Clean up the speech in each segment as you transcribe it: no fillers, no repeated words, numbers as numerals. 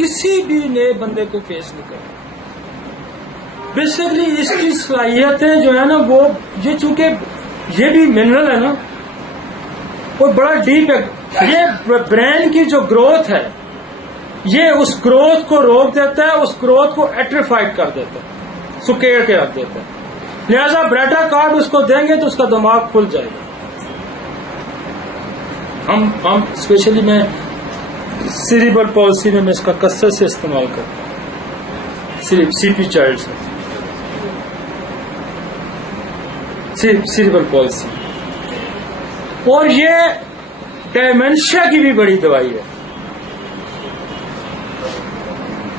کسی بھی نئے بندے کو فیس نہیں کرتا. بیسکلی اس کی صلاحیتیں جو ہے نا وہ یہ چونکہ یہ بھی منرل ہے نا وہ بڑا ڈیپ ہے. یہ برین کی جو گروتھ ہے یہ اس گروتھ کو روک دیتا ہے, اس گروتھ کو ایٹریفائڈ کر دیتا ہے, سکیڑ کے رکھ دیتا ہے. لہذا بریٹا کارڈ اس کو دیں گے تو اس کا دماغ کھل جائے گا. ہم اسپیشلی میں سیریبل پالیسی میں اس کا کثرت سے استعمال کرتا ہوں. سی پی چائلڈ سے سیریبل پالیسی, اور یہ ڈیمنشیا کی بھی بڑی دوائی ہے.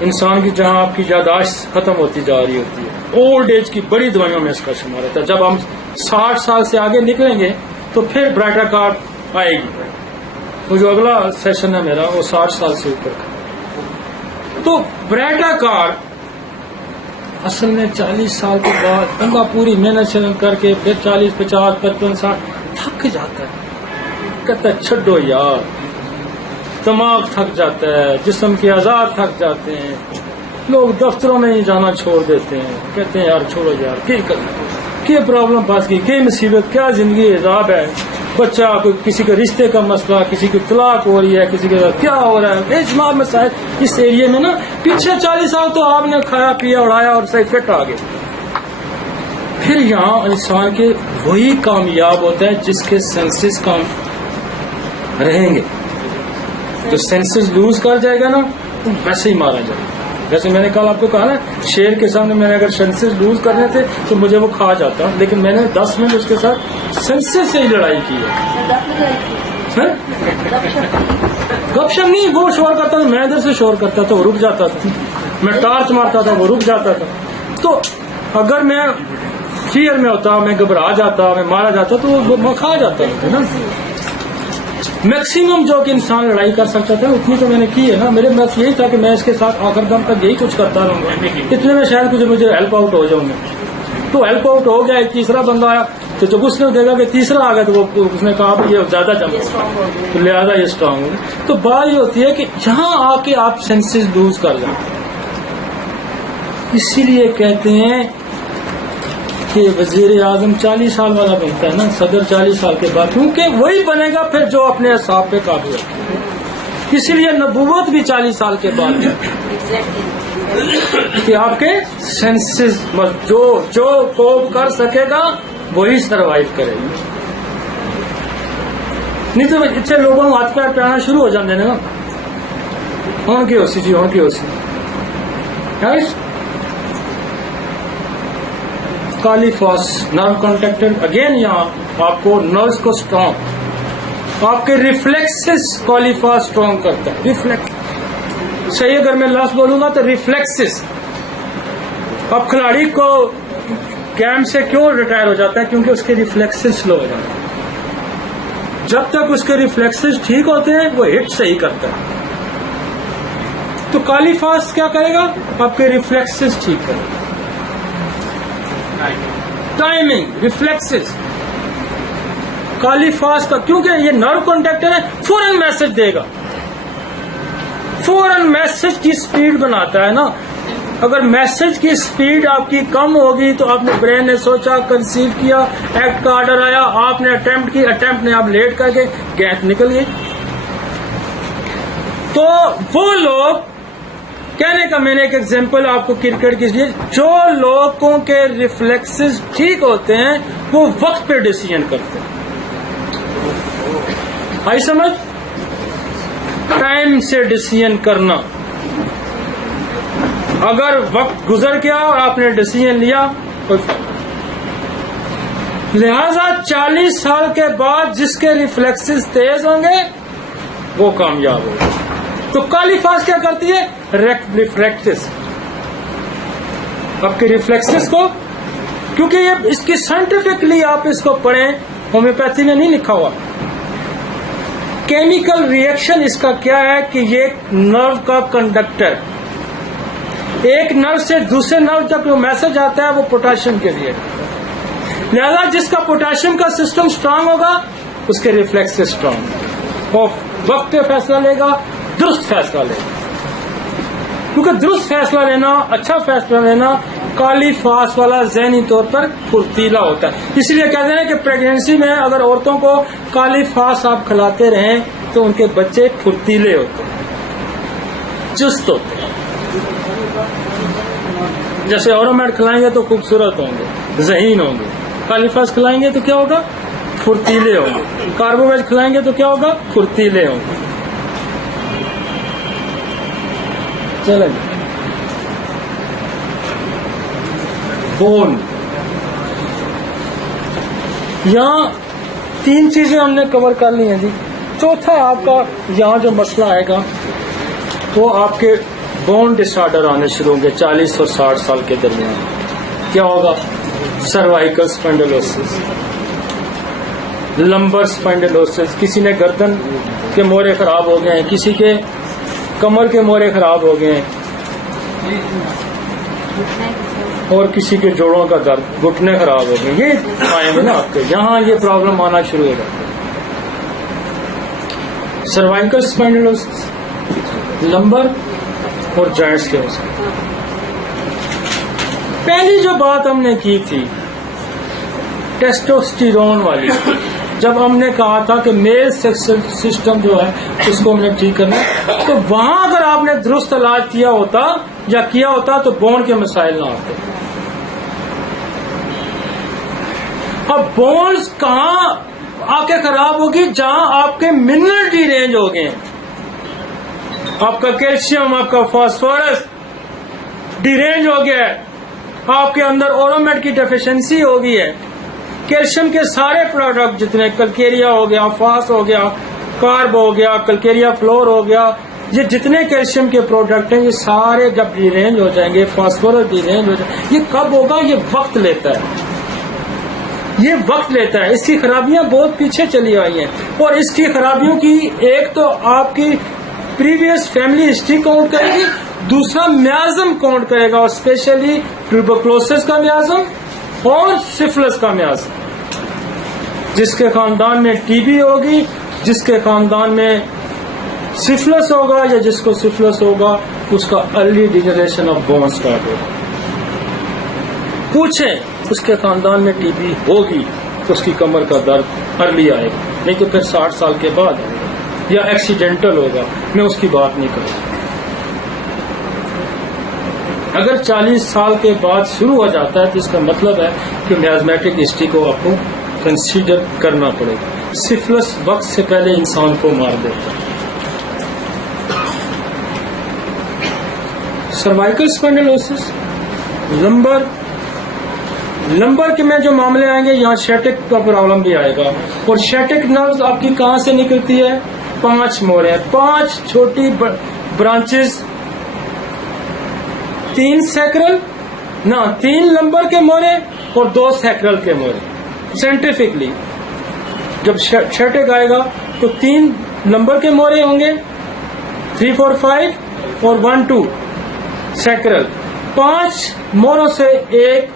انسان کی جہاں آپ کی یاداشت ختم ہوتی جا رہی ہوتی ہے, اولڈ ایج کی بڑی دوائیوں میں اس کا شمار ہوتا ہے. جب ہم 60 سال سے آگے نکلیں گے تو پھر برائٹا کارڈ آئے گی. وہ جو اگلا سیشن ہے میرا وہ 60 سال سے اوپر کا. تو برائٹا کارڈ اصل میں 40 سال کے بعد بندہ پوری محنت کر کے پھر 40 50 55 سال تھک جاتا ہے, کہتا ہے چھڈو یار, دماغ تھک جاتا ہے, جسم کے اعضاء تھک جاتے ہیں, لوگ دفتروں میں ہی جانا چھوڑ دیتے ہیں, کہتے ہیں یار چھوڑو یار, کیا کرنا, کیا پرابلم پاس کی, کیا مصیبت, کیا زندگی عذاب ہے, بچہ کسی کے رشتے کا مسئلہ, کسی کی طلاق ہو رہی ہے, کسی کے ساتھ کیا ہو رہا ہے, بے شمار مسائل اس ایریے میں نا. پیچھے 40 سال تو آپ نے کھایا پیا اڑایا اور صحیح فٹ آ گئے. پھر یہاں انسان کے وہی کامیاب ہوتا ہے جس کے سینسز کام رہیں گے. جو سینسز لوز کر جائے گا نا تو ویسے ہی مارا جائے گا. جیسے میں نے کل آپ کو کہا نا, شیر کے سامنے میں نے اگر سینسز لوز کرنے تھے تو مجھے وہ کھا جاتا, لیکن میں نے 10 منٹ اس کے ساتھ سینسز سے ہی لڑائی کی ہے. گپ شپ نہیں, وہ شور کرتا تھا, میں ادھر سے شور کرتا تھا, وہ رک جاتا تھا, میں ٹارچ مارتا تھا, وہ رک جاتا تھا. تو اگر میں فیئر میں ہوتا, میں گھبرا جاتا, میں مارا جاتا تو وہ کھا جاتا ہے نا. میکسیمم جو کہ انسان لڑائی کر سکتا تھا اتنی تو میں نے کی ہے نا. میرے بس یہی تھا کہ میں اس کے ساتھ آخر دم تک یہی کچھ کرتا رہوں گا, اتنے میں شاید کچھ مجھے ہیلپ آؤٹ ہو جاؤں گا. تو ہیلپ آؤٹ ہو گیا, ایک تیسرا بندہ آیا تو جب اس نے دیکھا کہ تیسرا آ گیا تو وہ اس نے کہا یہ زیادہ جمع تو لہٰذا یہ اسٹرانگ ہوگا. تو بات یہ ہوتی ہے کہ یہاں آ کے آپ سینسز لوز کر جاتے ہیں. اسی لیے کہتے ہیں کہ وزیر اعظم 40 سال والا بنتا ہے نا, صدر 40 سال کے بعد, کیونکہ وہی بنے گا پھر جو اپنے اعصاب پہ قابو ہے. اسی لیے نبوت بھی 40 سال کے بعد ہے کہ آپ کے سینسز جو کوپ کر سکے گا وہی سروائیو کرے گا. نہیں تو اتنے لوگوں کو ہاتھ پیر پہنا شروع ہو جاتے ہیں نا, ہوں کی ہو سی جی, ہوں کی ہو سی. کالی فاس نرو کنٹیکٹر, اگین یہاں آپ کو نروز کو اسٹرانگ, آپ کے ریفلیکسز کالی فاس اسٹرانگ کرتا ہے. ریفلیکس صحیح اگر میں لفظ بولوں گا تو ریفلیکسز. اب کھلاڑی کو گیم سے کیوں ریٹائر ہو جاتا ہے, کیونکہ اس کے ریفلیکسز سلو ہو جاتے ہیں. جب تک اس کے ریفلیکسز ٹھیک ہوتے ہیں وہ ہٹ صحیح کرتا ہے. تو کالی فاس کیا کرے گا, آپ کے ریفلیکسز ٹھیک کرے گا. ٹائمنگ, ریفلیکسز, کالی فاس کا, کیونکہ یہ نرو کنٹیکٹر ہے, فوراً میسج دے گا, فوراً میسج کی سپیڈ بناتا ہے نا. اگر میسج کی سپیڈ آپ کی کم ہوگی تو آپ نے برین نے سوچا, کنسیو کیا, ایکٹ کا آرڈر آیا, آپ نے اٹیمپٹ کی, اٹیمپٹ نے آپ لیٹ کر کے گیٹ نکل گئی. تو وہ لوگ, کہنے کا میں نے ایک ایگزامپل آپ کو کرکٹ کی لیے, جو لوگوں کے ریفلیکسز ٹھیک ہوتے ہیں وہ وقت پہ ڈیسیژن کرتے ہیں. آئی سمجھ, ٹائم سے ڈیسیژن کرنا. اگر وقت گزر گیا اور آپ نے ڈیسیژن لیا, لہذا 40 سال کے بعد جس کے ریفلیکسز تیز ہوں گے وہ کامیاب ہوگا. تو کالی فاس کیا کرتی ہے, ریفلیکسز, آپ کے ریفلیکسز کو, کیونکہ یہ اس کی سائنٹیفکلی آپ اس کو پڑھیں, ہومیوپیتھی میں نہیں لکھا ہوا. کیمیکل ریئیکشن اس کا کیا ہے کہ یہ نرو کا کنڈکٹر, ایک نرو سے دوسرے نرو تک جو میسج آتا ہے وہ پوٹاشیم کے لیے. لہذا جس کا پوٹاشیم کا سسٹم اسٹرانگ ہوگا اس کے ریفلیکس اسٹرانگ, وہ وقت پہ فیصلہ لے گا, درست فیصلہ لے گا. کیونکہ درست فیصلہ لینا، اچھا فیصلہ لینا کالی فاس والا ذہنی طور پر پھرتیلا ہوتا ہے. اس لیے کہتے ہیں کہ پریگنینسی میں اگر عورتوں کو کالی فاس آپ کھلاتے رہیں تو ان کے بچے پھرتیلے ہوتے ہیں، چست ہوتے ہیں. جیسے اورومیٹ کھلائیں گے تو خوبصورت ہوں گے، ذہین ہوں گے. کالی فاس کھلائیں گے تو کیا ہوگا؟ پھرتیلے ہوں گے. کاربوویج کھلائیں گے تو کیا ہوگا؟ پھرتیلے ہوں گے. چلیں بون، یہاں 3 چیزیں ہم نے کور کر لی ہیں جی. چوتھا آپ کا یہاں جو مسئلہ آئے گا وہ آپ کے بون ڈس آرڈر آنے شروع ہوں گے 40 اور 60 سال کے درمیان. کیا ہوگا؟ Cervical spondylosis, lumbar spondylosis. کسی نے گردن کے مورے خراب ہو گئے ہیں، کسی کے کمر کے مورے خراب ہو گئے ہیں، اور کسی کے جوڑوں کا درد، گھٹنے خراب ہو گئے. یہ آئیں گے نا آپ کے یہاں، یہ پرابلم آنا شروع ہو جاتا ہے. سروائیکل اسپینڈلوسس، لمبر اور جوائنٹس کے مسئلے. پہلی جو بات ہم نے کی تھی ٹیسٹوسٹیرون والی، جب ہم نے کہا تھا کہ میل سیکس سسٹم جو ہے اس کو ہم نے ٹھیک کرنا، تو وہاں اگر آپ نے درست علاج کیا ہوتا تو بون کے مسائل نہ آتے. اب بونز کہاں آ کے خراب ہوگی؟ جہاں آپ کے منرل ڈی رینج ہو گئے، آپ کا کیلشیم، آپ کا فاسفورس ڈی رینج ہو گیا ہے، آپ کے اندر اورومیٹ کی ڈیفیشنسی ہو گئی ہے. کیلشیم کے سارے پروڈکٹ جتنے، کلکیریا ہو گیا، فاس ہو گیا، کارب ہو گیا، کلکیریا فلور ہو گیا، یہ جتنے کیلشیم کے پروڈکٹ ہیں یہ سارے جب ڈی رینج ہو جائیں گے، فاسفورس ڈی رینج ہو جائیں گے. یہ کب ہوگا؟ یہ وقت لیتا ہے، یہ وقت لیتا ہے. اس کی خرابیاں بہت پیچھے چلی آئی ہیں، اور اس کی خرابیوں کی ایک تو آپ کی پریویس فیملی ہسٹری کاؤنٹ کرے گی، دوسرا میازم کاؤنٹ کرے گا، اور اسپیشلی ٹیوبرکلوسس کا میازم اور سفلس کا میازم. جس کے خاندان میں ٹی بی ہوگی، جس کے خاندان میں سفلس ہوگا، یا جس کو سفلس ہوگا اس کا early degeneration of bone start ہوگا. پوچھیں اس کے خاندان میں ٹی بی ہوگی تو اس کی کمر کا درد ارلی آئے گا، نہیں تو پھر 60 سال کے بعد آئے گا، یا ایکسیڈنٹل ہوگا. میں اس کی بات نہیں کروں. اگر 40 سال کے بعد شروع ہو جاتا ہے تو اس کا مطلب ہے کہ میازمیٹک ہسٹری کو آپ کو کنسیڈر کرنا پڑے گا. سفلس وقت سے پہلے انسان کو مار دیتا ہے. سروائیکل اسپینڈلوسس، لمبر کے میں جو معاملے آئیں گے، یہاں شیٹک کا پرابلم بھی آئے گا. اور شیٹک نروز آپ کی کہاں سے نکلتی ہے؟ 5 مورے، 5 چھوٹی برانچز، 3 سیکرل نہ 3 لمبر کے مورے اور 2 سیکرل کے مورے. سائنٹیفکلی جب شیٹک آئے گا تو 3 لمبر کے مورے ہوں گے، 3 4 5 اور 1 2 سیکرل. 5 موروں سے ایک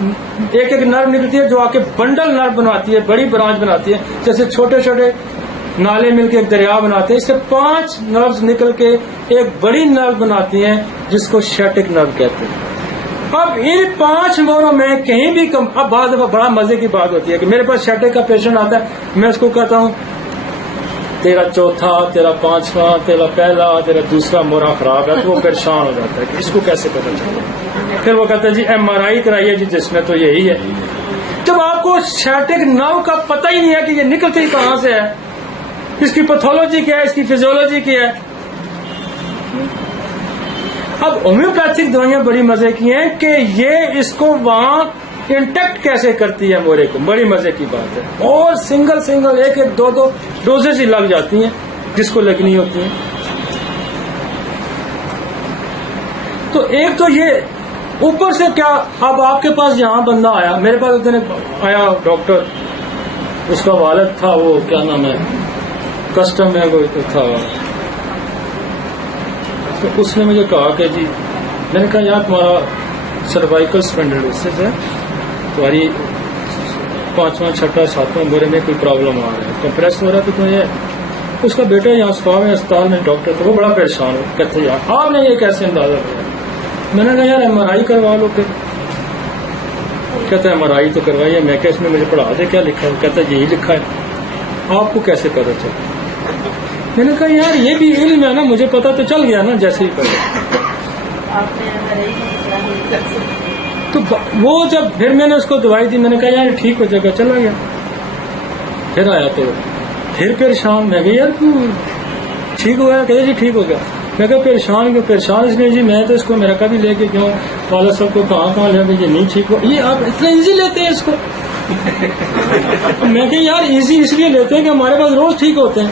نرو نکلتی ہے جو آ کے بنڈل نرو بناتی ہے، بڑی برانچ بناتی ہے. جیسے چھوٹے چھوٹے نالے مل کے ایک دریا بناتے ہیں، اس سے 5 نروز نکل کے ایک بڑی نرو بناتی ہیں جس کو شیٹک نرو کہتے ہیں. اب ان 5 موروں میں کہیں بھی اب بعض دفعہ بڑا مزے کی بات ہوتی ہے کہ میرے پاس شیٹک کا پیشنٹ آتا ہے، میں اس کو کہتا ہوں تیرا چوتھا، تیرا 5واں، تیرا پہلا، تیرا دوسرا مورا خراب ہے. تو وہ پریشان ہو جاتا ہے کہ اس کو کیسے پتا چلے. پھر وہ کہتا ہے جی MRI کرائیے جی، جس میں تو یہی ہے. جب آپ کو شیٹک نرو کا پتہ ہی نہیں ہے کہ یہ نکلتی کہاں سے ہے، اس کی پیتھولوجی کیا ہے، اس کی فزیولوجی کیا ہے. اب ہومیوپیتھک دوائیاں بڑی مزے کی ہیں کہ یہ اس کو وہاں انٹیکٹ کیسے کرتی ہے مورے کو، بڑی مزے کی بات ہے. اور سنگل ایک 2 ڈوزز ہی لگ جاتی ہیں جس کو لگنی ہوتی ہیں. تو ایک تو یہ اوپر سے کیا، اب آپ کے پاس یہاں بندہ آیا، میرے پاس اتنے آیا ڈاکٹر، اس کا والد تھا وہ کیا نام ہے کسٹم میں کوئی تو تھا، تو اس نے مجھے کہا کہ جی، میں نے کہا یار تمہارا سروائیکل اسپینڈلوسس ہے، تمہاری 5واں 6واں 7واں مورے میں کوئی پرابلم آ رہا ہے، کمپریس ہو رہا ہے، تو تمہیں اس کا بیٹا یہاں اسپاہ میں اسپتال میں ڈاکٹر تھا، وہ بڑا پریشان ہو، کہتے یار آپ نے یہ کیسے اندازہ کیا؟ میں نے کہا یار ایم آر آئی کروا لو پھر. کہتا ہے ایم آر آئی تو کروائیے. میں کہ اس میں مجھے پڑھا دے کیا لکھا ہے؟ کہتا ہے یہی لکھا ہے. آپ کو کیسے پتا چلا؟ میں نے کہا یار یہ بھی علم ہے نا، مجھے پتا تو چل گیا نا جیسے ہی پڑھا. تو وہ جب پھر میں نے اس کو دوائی دی، میں نے کہا یار ٹھیک ہو جائے گا، چلا گیا. پھر آیا تو پھر پریشان. میں کہ یار ٹھیک ہو گیا؟ کہتے جی ٹھیک ہو گیا. میں کہا پریشان کیوں؟ پریشان اس لیے جی میں تو اس کو میرا کبھی لے کے کیوں والد صاحب کو کہاں لے کے یہ نہیں ٹھیک ہو. یہ آپ اتنا ایزی لیتے ہیں اس کو؟ میں کہ یار ایزی اس لیے لیتے ہیں کہ ہمارے پاس روز ٹھیک ہوتے ہیں،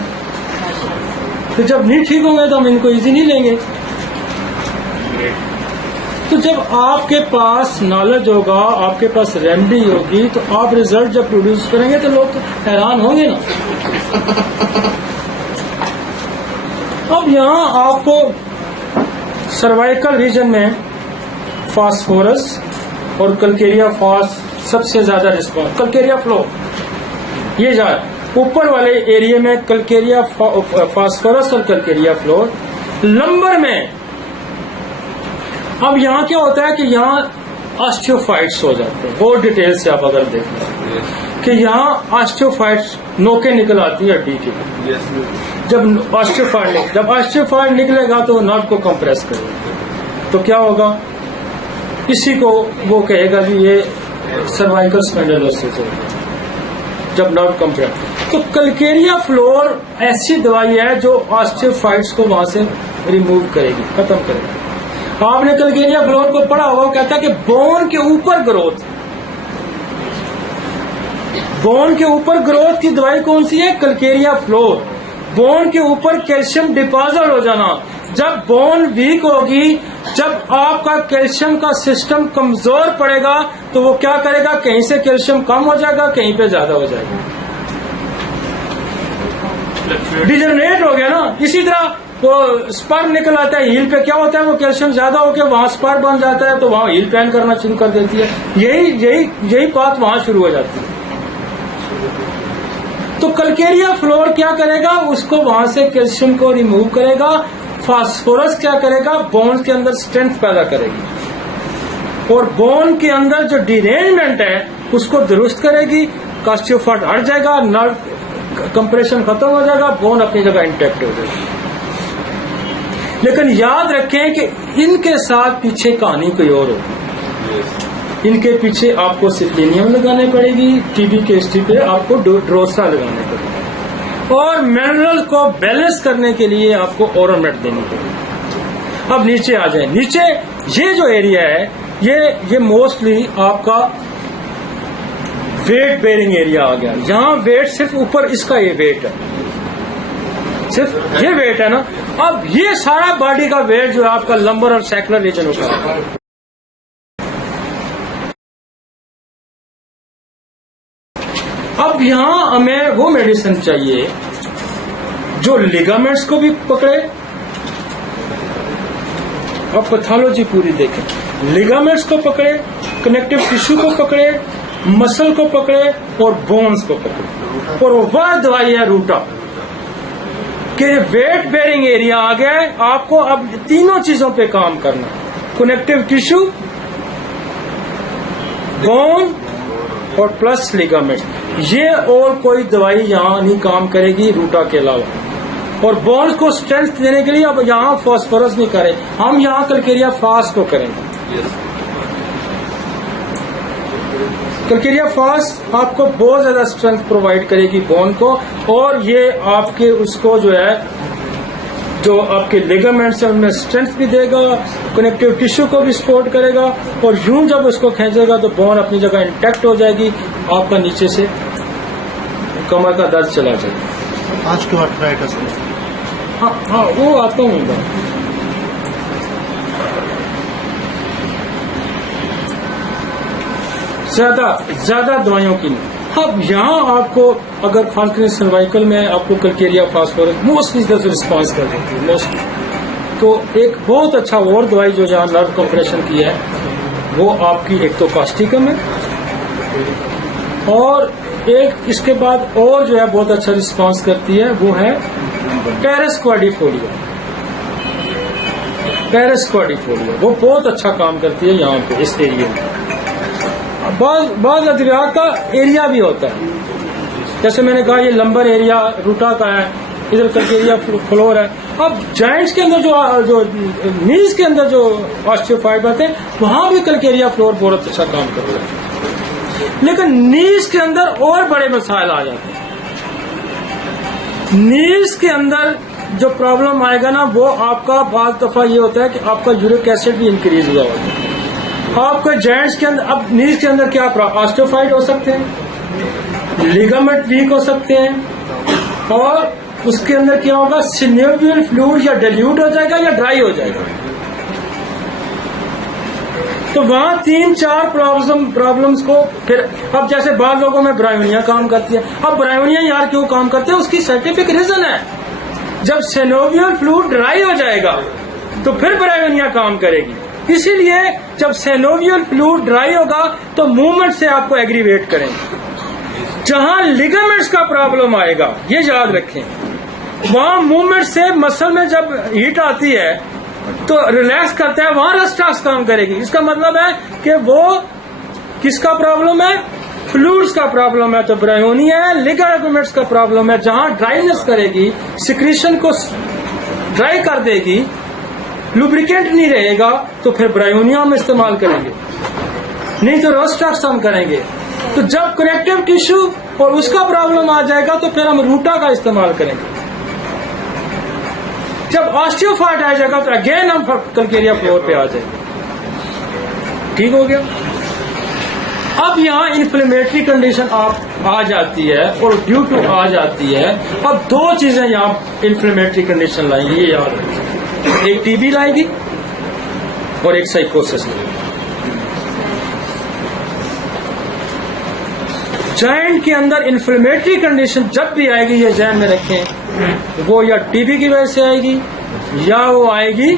تو جب نہیں ٹھیک ہوں گے تو ہم ان کو ایزی نہیں لیں گے. تو جب آپ کے پاس نالج ہوگا، آپ کے پاس ریمیڈی ہوگی، تو آپ ریزلٹ جب پروڈیوس کریں گے تو لوگ تو حیران ہوں گے نا. اب یہاں آپ کو سروائکل ریجن میں فاسفورس اور کلکیریا فاس سب سے زیادہ رسپانس. کلکیریا فلو یہ جائے اوپر والے ایریا میں کلکیریا فاسفورس اور کلکیریا فلو لمبر میں. اب یہاں کیا ہوتا ہے کہ یہاں آسٹیوفائٹس ہو جاتے ہیں. بہت ڈیٹیل سے آپ اگر دیکھیں کہ یہاں آسٹیوفائٹس نوکیں نکل آتی ہے ہڈی کی. جب آسٹیوفائٹ نکلے گا تو وہ نرو کو کمپریس کرے گا. تو کیا ہوگا؟ اسی کو وہ کہے گا کہ یہ سروائکل اسپینڈلوسس ہوگا جب نرو کمپریس. تو کلکیریا فلور ایسی دوائی ہے جو آسٹیوفائٹس کو وہاں سے ریموو کرے گی، ختم کرے گی. آپ نے کلکیریا فلور کو پڑھا ہوا، کہتا ہے کہ بون کے اوپر گروتھ. بون کے اوپر گروتھ کی دوائی کون سی ہے؟ کلکیریا فلور. بون کے اوپر کیلشیم ڈپازٹ ہو جانا. جب بون ویک ہوگی، جب آپ کا کیلشیم کا سسٹم کمزور پڑے گا تو وہ کیا کرے گا؟ کہیں سے کیلشیم کم ہو جائے گا، کہیں پہ زیادہ ہو جائے گا، ڈیجنریٹ ہو گیا نا. اسی طرح وہ اسپرم نکل آتا ہے ہیل پہ، کیا ہوتا ہے؟ وہ کیلشیم زیادہ ہو کے وہاں اسپرم بن جاتا ہے تو وہاں ہیل پین کرنا شروع کر دیتی ہے. یہی بات وہاں شروع ہو جاتی ہے. تو کلکیریا فلور کیا کرے گا؟ اس کو وہاں سے کیلشیم کو ریموو کرے گا. فاسفورس کیا کرے گا؟ بون کے اندر اسٹرینتھ پیدا کرے گی اور بون کے اندر جو ڈیرینجمنٹ ہے اس کو درست کرے گی. آسٹیوفائٹ ہٹ جائے گا، نرو کمپریشن ختم ہو جائے گا، بون اپنی جگہ انٹیکٹ ہو جائے گی. لیکن یاد رکھیں کہ ان کے ساتھ پیچھے کہانی کوئی اور ہوگی. ان کے پیچھے آپ کو سفلینیم لگانے پڑے گی، ٹی بی کے اسٹی پہ آپ کو ڈروسا لگانے پڑے گی، اور منرل کو بیلنس کرنے کے لیے آپ کو اورمیٹ دینی پڑے گی. اب نیچے آ جائیں. نیچے یہ جو ایریا ہے یہ موسٹلی آپ کا ویٹ بیئرنگ ایریا آ گیا. یہاں ویٹ صرف اوپر اس کا یہ ویٹ ہے، صرف یہ ویٹ ہے نا. اب یہ سارا باڈی کا ویٹ جو ہے آپ کا لمبر اور سیکولر ریجن ہوتا ہے. اب یہاں ہمیں وہ میڈیسن چاہیے جو لیگامنٹس کو بھی پکڑے. اب پیتھولوجی پوری دیکھیں. لیگامنٹس کو پکڑے، کنیکٹو ٹیشو کو پکڑے، مسل کو پکڑے اور بونز کو پکڑے. اور وہ دوائی ہے روٹا کہ ویٹ بیئرنگ ایریا آ گیا ہے. آپ کو اب تینوں چیزوں پہ کام کرنا: کنیکٹو ٹیشو، بون اور پلس لیگامنٹ. یہ اور کوئی دوائی یہاں نہیں کام کرے گی روٹا کے علاوہ. اور بونز کو اسٹرینتھ دینے کے لیے اب یہاں فاسفورس نہیں کریں، ہم یہاں کلکیریا فاس کو کریں گے. کلکیریا فاس آپ کو بہت زیادہ اسٹرینتھ پرووائڈ کرے گی بون کو، اور یہ آپ کے اس کو جو ہے جو آپ کے لیگامنٹس ہیں ان میں اسٹرینتھ بھی دے گا، کنیکٹو ٹیشو کو بھی سپورٹ کرے گا. اور یوں جب اس کو کھینچے گا تو بون اپنی جگہ انٹیکٹ ہو جائے گی، آپ کا نیچے سے کمر کا درد چلا جائے گا. آج تو آرتھرائٹس ہاں وہ آتا ہوں گا. زیادہ دوائیوں کی نہیں. اب یہاں آپ کو اگر فرض کریں سروائکل میں آپ کو کلکیریا فاسفورس موسٹلی رسپانس کر دیتی ہے موسٹلی. تو ایک بہت اچھا اور دوائی جو جہاں نرو کمپریشن کی ہے وہ آپ کی ایک تو کاسٹیکم ہے، اور ایک اس کے بعد اور جو ہے بہت اچھا رسپانس کرتی ہے، وہ ہے پیرس کوارڈیفولیا. پیرس کوارڈیفولیا وہ بہت اچھا کام کرتی ہے یہاں پہ اس ایریا میں. بعض ادویات کا ایریا بھی ہوتا ہے، جیسے میں نے کہا یہ لمبر ایریا روٹا کا ہے، ادھر کلکیریا فلور ہے. اب جوائنٹس کے اندر جو نیز کے اندر جو آسٹیوفائٹ آتے ہیں وہاں بھی کلکیریا فلور بہت اچھا کام کر رہا ہے. لیکن نیز کے اندر اور بڑے مسائل آ جاتے ہیں. نیز کے اندر جو پرابلم آئے گا نا وہ آپ کا بعض دفعہ یہ ہوتا ہے کہ آپ کا یورک ایسڈ بھی انکریز ہوا ہوتا ہے. آپ کا جوائنٹس کے اندر اب نیز کے اندر کیا آسٹیوفائٹ ہو سکتے ہیں، لیگامنٹ ویک ہو سکتے ہیں، اور اس کے اندر کیا ہوگا سینیویل فلوئڈ یا ڈیلیوٹ ہو جائے گا یا ڈرائی ہو جائے گا. تو وہاں 3-4 پرابلمس کو پھر اب جیسے بعض لوگوں میں برائیونیا کام کرتی ہے. اب برائیونیا یار کیوں کام کرتے ہیں، اس کی سائنٹیفک ریزن ہے. جب سینوویل فلوئڈ ڈرائی ہو جائے گا تو پھر برائیونیا کام کرے گی. اسی لیے جب سینوویل فلوئڈ ڈرائی ہوگا تو موومنٹ سے آپ کو ایگریویٹ کریں گے. جہاں لیگامنٹس کا پرابلم آئے گا یہ یاد رکھیں، وہاں موومنٹ سے مسل میں جب ہیٹ آتی ہے تو ریلیکس کرتا ہے، وہاں رسٹاس کام کرے گی. اس کا مطلب ہے کہ وہ کس کا پرابلم ہے، فلوئڈز کا پرابلم ہے. تو برائیونیا ہے، لیگامنٹس کا پرابلم ہے. جہاں ڈرائینس کرے گی، سیکریشن کو ڈرائی کر دے گی، لوبریکینٹ نہیں رہے گا، تو پھر برائیونیا ہم استعمال کریں گے، نہیں تو رسٹاس ہم کریں گے. تو جب کنیکٹیو ٹیشو اور اس کا پرابلم آ جائے گا تو پھر ہم روٹا کا استعمال کریں گے. جب آسٹیوفائٹ آ جائے گا تو اگین ہم کلکیریا فلور پہ آ جائیں گے. ٹھیک ہو گیا. اب یہاں انفلیمیٹری کنڈیشن آپ آ جاتی ہے اور ڈیو ٹو آ جاتی ہے. اب 2 چیزیں یہاں انفلیمیٹری کنڈیشن لائیں گی، یہ یاد رکھیں. ایک ٹی بی لائے گی اور ایک سائیکوسس لائے گی. جوائنٹ کے اندر انفلیمیٹری کنڈیشن جب بھی آئے گی یہ ذہن میں رکھیں، وہ یا ٹی بی کی وجہ سے آئے گی یا وہ آئے گی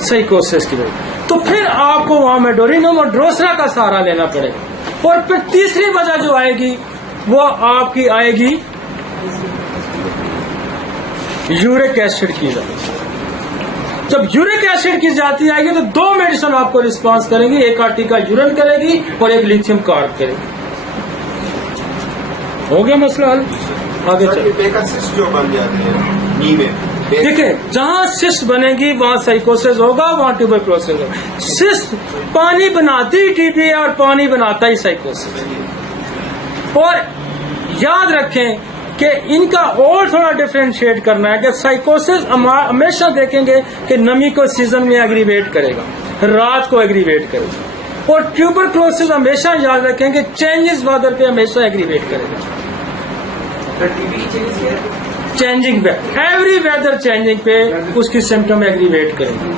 سائیکوسس کی وجہ. تو پھر آپ کو وہاں میڈورینم اور ڈروسرا کا سہارا لینا پڑے گا. اور پھر تیسری وجہ جو آئے گی وہ آپ کی آئے گی یورک ایسڈ کی وجہ. جب یورک ایسڈ کی جاتی آئے گی تو 2 میڈیسن آپ کو رسپانس کریں گی، ایک آرٹیکا یورین کرے گی اور ایک لیتھیم کارب کرے گی. ہو گیا مسئلہ حل. آگے جو بن جاتے ہیں نی میں، دیکھیں جہاں سسٹ بنے گی وہاں سائیکوسس ہوگا، وہاں ٹیوبرکلوسس ہوگا. سسٹ پانی بناتی ٹی بی ہے اور پانی بناتا ہی سائیکوسس. اور یاد رکھیں کہ ان کا اور تھوڑا ڈفرینشیٹ کرنا ہے کہ سائیکوسس ہمیشہ دیکھیں گے کہ نمی کو سیزن میں ایگریویٹ کرے گا، رات کو ایگریویٹ کرے گا. اور ٹیوبرکلوسس ہمیشہ یاد رکھیں کہ چینجز ویدر پہ ہمیشہ ایگریویٹ کرے گا. چینجنگ پہ ایوری ویدر چینجنگ پہ اس کی سمٹم ایگریویٹ کرے گی.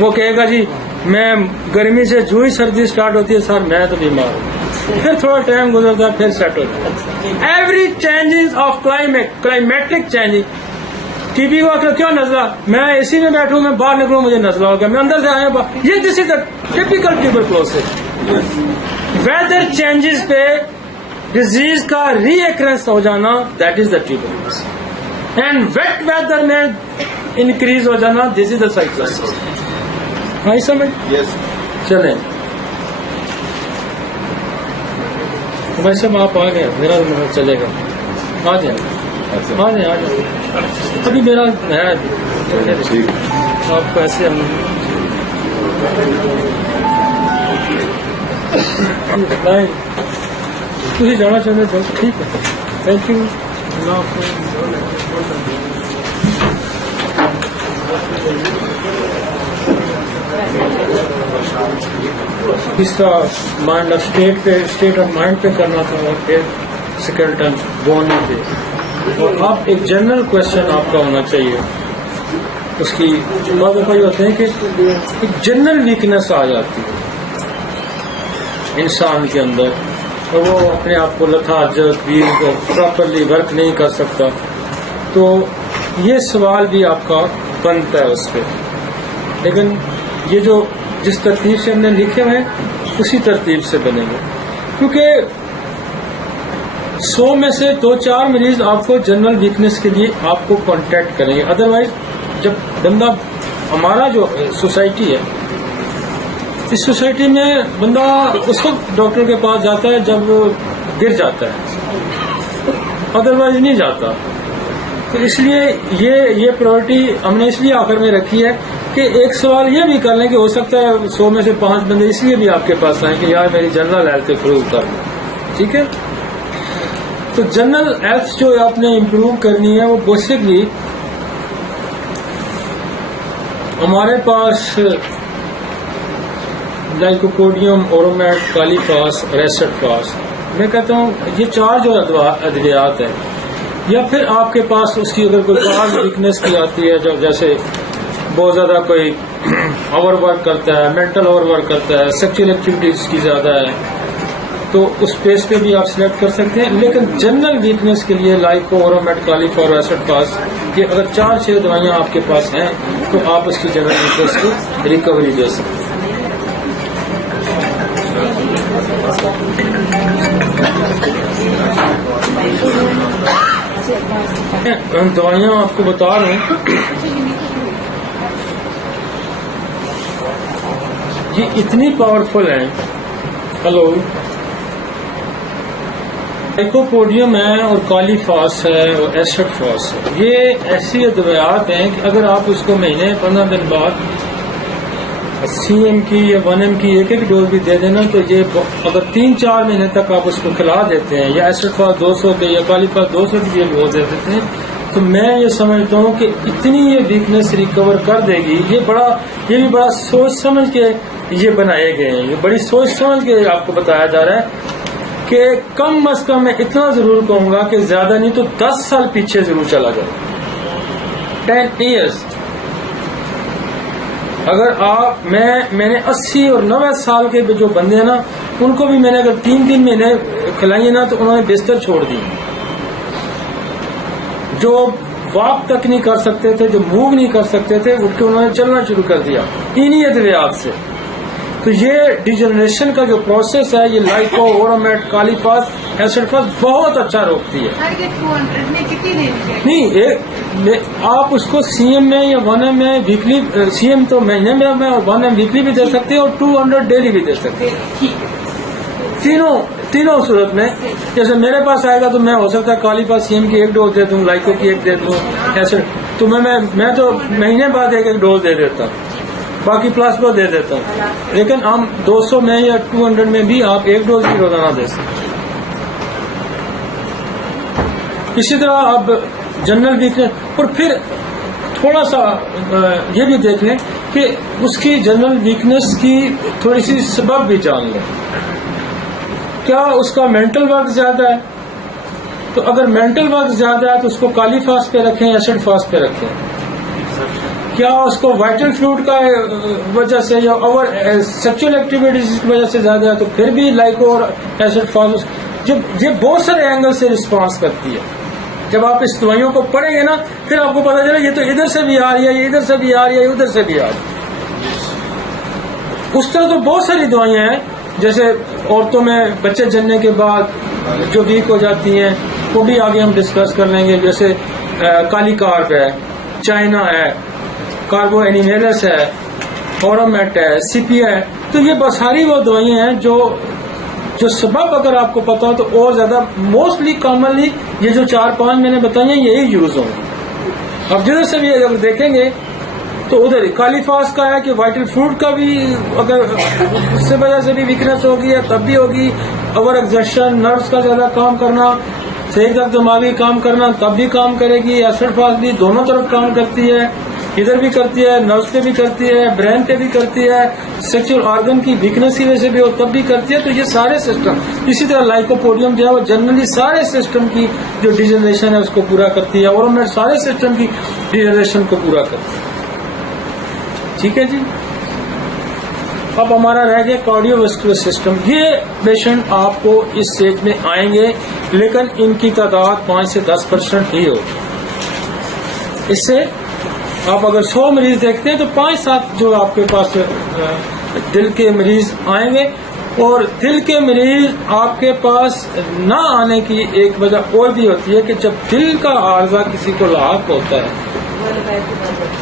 وہ کہے گا جی میں گرمی سے جو ہی سردی سٹارٹ ہوتی ہے سر میں تو بیمار ہوں، پھر تھوڑا ٹائم گزرتا ہے پھر سیٹ ہو جاتا ہے. Every changes of climatic changing. T B کو کیوں نزلہ، میں اے سی میں بیٹھوں میں باہر نکلوں مجھے نزلہ ہو گیا، میں اندر سے آیا یہ this is the typical tuberculosis. Weather changes پہ ڈیزیز کا ری ایکرنس ہو جانا that is the tuberculosis. And wet weather میں انکریز ہو جانا دس از دا سائیکوسس. ہاں سمجھ. چلیں ویسے آپ آ گئے، میرا چلے گا. آ جائیں ابھی میرا ہے آپ کو ایسے ہم تھی جانا چاہتے تو ٹھیک ہے. Thank you. اس کا mind of state of mind پہ کرنا تھا اور پھر سکیلٹن بون پہ. اور آپ ایک جنرل کوشچن آپ کا ہونا چاہیے. اس کی بات یہ ہوتے ہیں کہ ایک جنرل ویکنیس آ جاتی ہے انسان کے اندر اور وہ اپنے آپ کو لتھارجک ویک پراپرلی ورک نہیں کر سکتا. تو یہ سوال بھی آپ کا بنتا ہے اس پہ. لیکن یہ جو جس ترتیب سے ہم نے لکھے ہوئے اسی ترتیب سے بنے گے، کیونکہ 100 میں سے 2-4 مریض آپ کو جنرل ویکنس کے لیے آپ کو کانٹیکٹ کریں گے. ادروائز جب بندہ ہمارا جو سوسائٹی ہے اس سوسائٹی میں بندہ اس وقت ڈاکٹر کے پاس جاتا ہے جب وہ گر جاتا ہے, ادروائز نہیں جاتا. تو اس لیے یہ پرائرٹی ہم نے اس لیے آخر میں رکھی ہے کہ ایک سوال یہ بھی کر لیں کہ ہو سکتا ہے 100 میں سے 5 بندے اس لیے بھی آپ کے پاس آئیں کہ یار میری جنرل ہیلتھ امپروو کر لیں. ٹھیک ہے, تو جنرل ہیلتھ جو آپ نے امپروو کرنی ہے وہ بیسکلی ہمارے پاس لائکوپوڈیم, اورومیٹ, کالیفاس, ریسٹ فاس, میں کہتا ہوں یہ 4 جو ادویات ہیں, یا پھر آپ کے پاس اس کی اگر کوئی بعض ویکنس کی آتی ہے جو جیسے بہت زیادہ کوئی اوور ورک کرتا ہے, مینٹل اوور ورک کرتا ہے, سیکچوئل ایکٹیویٹیز کی زیادہ ہے, تو اس پیس پہ بھی آپ سلیکٹ کر سکتے ہیں. لیکن جنرل ویکنس کے لیے لائکو, اورومیٹ, کالیفا اور ایسڈ فاس, یہ اگر 4-6 دوائیاں آپ کے پاس ہیں تو آپ اس کی جنرل ویکنس کی ریکوری دے سکتے ہیں. دوائیاں آپ کو بتا رہے ہیں یہ اتنی پاورفل ہیں. ہلو, لائکوپوڈیم ہے اور کالیفاس ہے اور ایسڈ فاس ہے. یہ ایسی ادویات ہیں کہ اگر آپ اس کو مہینے 15 دن بعد سی ایم کی یا 1 ایم کی ایک ڈوز بھی دے دینا تو یہ اگر 3-4 مہینے تک آپ اس کو کھلا دیتے ہیں, یا ایسڈ فاس 200 کے یا کالیفاس 200 کی ڈوز دے دیتے ہیں, تو میں یہ سمجھتا ہوں کہ اتنی یہ ویکنس ریکور کر دے گی. یہ بھی بڑا سوچ سمجھ کے یہ بنائے گئے ہیں, یہ بڑی سوچ سمجھ کے آپ کو بتایا جا رہا ہے کہ کم از کم میں اتنا ضرور کہوں گا کہ زیادہ نہیں تو 10 سال پیچھے ضرور چلا جائے, 10 ایئرس. اگر آپ میں نے 80 اور 90 سال کے جو بندے ہیں نا, ان کو بھی میں نے اگر 3 مہینے کھلائیے نا تو انہوں نے بستر چھوڑ دی. جو واک تک نہیں کر سکتے تھے, جو موو نہیں کر سکتے تھے, اٹھ کے انہوں نے چلنا شروع کر دیا انہی ادویات سے. تو یہ ڈیجنریشن کا جو پروسیس ہے یہ لائکو, اورومیٹ, کالیفاس, ایسڈ فاس بہت اچھا روکتی ہے. نہیں, آپ اس کو سی ایم میں یا 1 ایم میں ویکلی, سی ایم تو مہینے میں اور 1 ایم ویکلی بھی دے سکتے ہیں اور 200 ڈیلی بھی دے سکتے ہیں. تینوں صورت میں جیسے میرے پاس آئے گا تو میں ہو سکتا ہے کالیفاس سی ایم کی 1 ڈوز دے دوں, لائکو کی 1 دے دوں, ایسے تو میں تو مہینے بعد 1 ڈوز دے دیتا ہوں, باقی پلاسبو دے دیتا ہوں. لیکن ہم 200 میں یا 200 میں بھی آپ 1 ڈوز بھی روزانہ دے سکتے ہیں. اسی طرح اب جنرل ویکنس, اور پھر تھوڑا سا یہ بھی دیکھ لیں کہ اس کی جنرل ویکنس کی تھوڑی سی سبب بھی جان لیں. کیا اس کا مینٹل ورک زیادہ ہے؟ تو اگر مینٹل ورک زیادہ ہے تو اس کو کالیفاس پہ رکھیں, ایسڈ فاس پہ رکھیں. کیا اس کو وائٹل فلوئڈ کا وجہ سے یا اوور سیکچوئل ایکٹیویٹیز کی وجہ سے زیادہ ہے تو پھر بھی لائکو اور ایسڈ فاس یہ بہت سارے اینگل سے رسپانس کرتی ہے. جب آپ اس دوائیوں کو پڑھیں گے نا پھر آپ کو پتا چلے یہ تو ادھر سے بھی آ رہی ہے, یہ ادھر سے بھی آ رہی ہے, ادھر سے بھی آ رہی ہے. اس طرح تو بہت ساری دوائیاں ہیں. جیسے عورتوں میں بچے جننے کے بعد جو ویک ہو جاتی ہیں وہ بھی آگے ہم ڈسکس کر لیں گے. جیسے کالی کارب ہے, چائنا ہے, کاربو اینیمیلس ہے, اورومیٹ ہے, سیپیا ہے. تو یہ ساری وہ دوائیاں ہیں جو سبب اگر آپ کو پتا ہو تو اور زیادہ موسٹلی کامنلی یہ جو 4-5 میں نے بتائی ہیں یہی یوز ہوں گی. اب جدھر سے بھی اگر دیکھیں گے تو ادھر کالیفاس کا ہے کہ وائٹل فروٹ کا بھی اگر اس سے وجہ سے بھی ویکنس ہوگی ہے تب بھی ہوگی. اوور ایگزرشن, نروز کا زیادہ کام کرنا, صحیح تک دماغی کام کرنا تب بھی کام کرے گی. ایسڈ فاس بھی دونوں طرف کام کرتی ہے, ادھر بھی کرتی ہے, نروز پہ بھی کرتی ہے, برین پہ بھی کرتی ہے, سیکچوئل آرگن کی ویکنس کی وجہ سے بھی ہو تب بھی کرتی ہے. تو یہ سارے سسٹم, اسی طرح لائکوپوڈیم جو ہے وہ جنرلی سارے سسٹم کی جو ڈیجنریشن ہے اس کو پورا کرتی ہے, اور میں سارے سسٹم کی ڈیجنریشن کو پورا کرتی ہے. ٹھیک ہے جی. اب ہمارا رہ گیا کارڈیو واسکولر سسٹم. یہ پیشنٹ آپ کو اس اسٹیج میں آئیں گے لیکن ان کی تعداد 5 سے 10% ہی ہوگی. اس سے آپ اگر 100 مریض دیکھتے ہیں تو 5-7 جو آپ کے پاس دل کے مریض آئیں گے اور دل کے مریض آپ کے پاس نہ آنے کی ایک وجہ اور بھی ہوتی ہے کہ جب دل کا عارضہ کسی کو لاحق ہوتا ہے،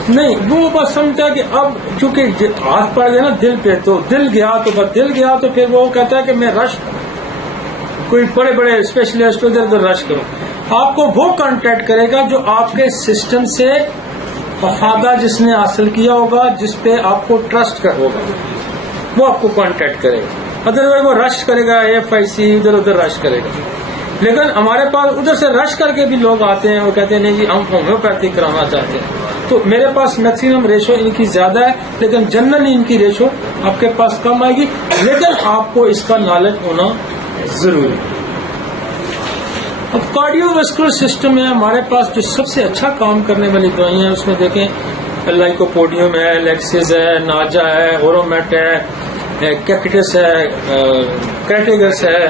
نہیں وہ بس سمجھتا ہے کہ اب چونکہ ہاتھ پڑ گیا نا دل پہ، تو دل گیا تو بس دل گیا تو پھر وہ کہتا ہے کہ میں رش کوئی بڑے بڑے اسپیشلسٹ ادھر ادھر رش کروں. آپ کو وہ کانٹیکٹ کرے گا جو آپ کے سسٹم سے افادہ جس نے حاصل کیا ہوگا، جس پہ آپ کو ٹرسٹ کر ہوگا، وہ آپ کو کانٹیکٹ کرے گا. ادروائز وہ رش کرے گا، FIC ادھر ادھر رش کرے گا. لیکن ہمارے پاس ادھر سے رش کر کے بھی لوگ آتے ہیں، وہ کہتے ہیں نہیں جی ہم ہومیوپیتھی کرانا چاہتے ہیں. تو میرے پاس میکسیمم ریشو ان کی زیادہ ہے، لیکن جنرلی ان کی ریشو آپ کے پاس کم آئے گی، لیکن آپ کو اس کا نالج ہونا ضروری ہے. اب کارڈیو ویسکولر سسٹم میں ہمارے پاس جو سب سے اچھا کام کرنے والی دوائیاں ہیں، اس میں دیکھیں لائکوپوڈیم ہے، لیکسز ہے، ناجا ہے، اورومیٹ ہے، کیکٹس ہے، کریٹیگس ہے،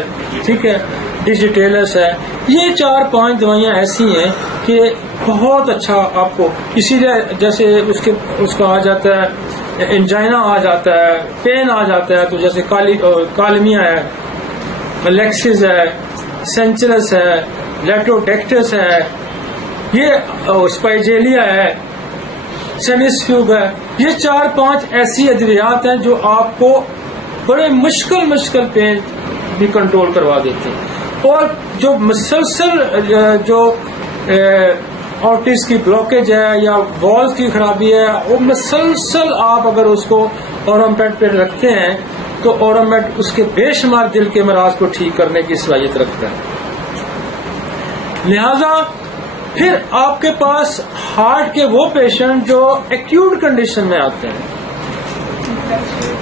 ٹھیک ہے، ڈیجیٹیلس ہے. یہ 4-5 دوائیاں ایسی ہیں کہ بہت اچھا آپ کو، اسی لیے جیسے اس کا آ جاتا ہے انجائنا آ جاتا ہے، پین آ جاتا ہے، تو جیسے کالمیا ہے، لیکسز ہے، سینچرس ہے، لیٹوڈیکٹس ہے، یہ اسپائجیلیا ہے، سیمیسفیوب ہے. یہ 4-5 ایسی ادویات ہیں جو آپ کو بڑے مشکل پین بھی کنٹرول کروا دیتے ہیں. اور جو مسلسل جو آرٹریز کی بلاکیج ہے یا والز کی خرابی ہے، وہ مسلسل آپ اگر اس کو اورومیٹ پہ رکھتے ہیں تو اورومیٹ اس کے بے شمار دل کے امراض کو ٹھیک کرنے کی صلاحیت رکھتا ہے. لہذا پھر آپ کے پاس ہارٹ کے وہ پیشنٹ جو ایکیوٹ کنڈیشن میں آتے ہیں،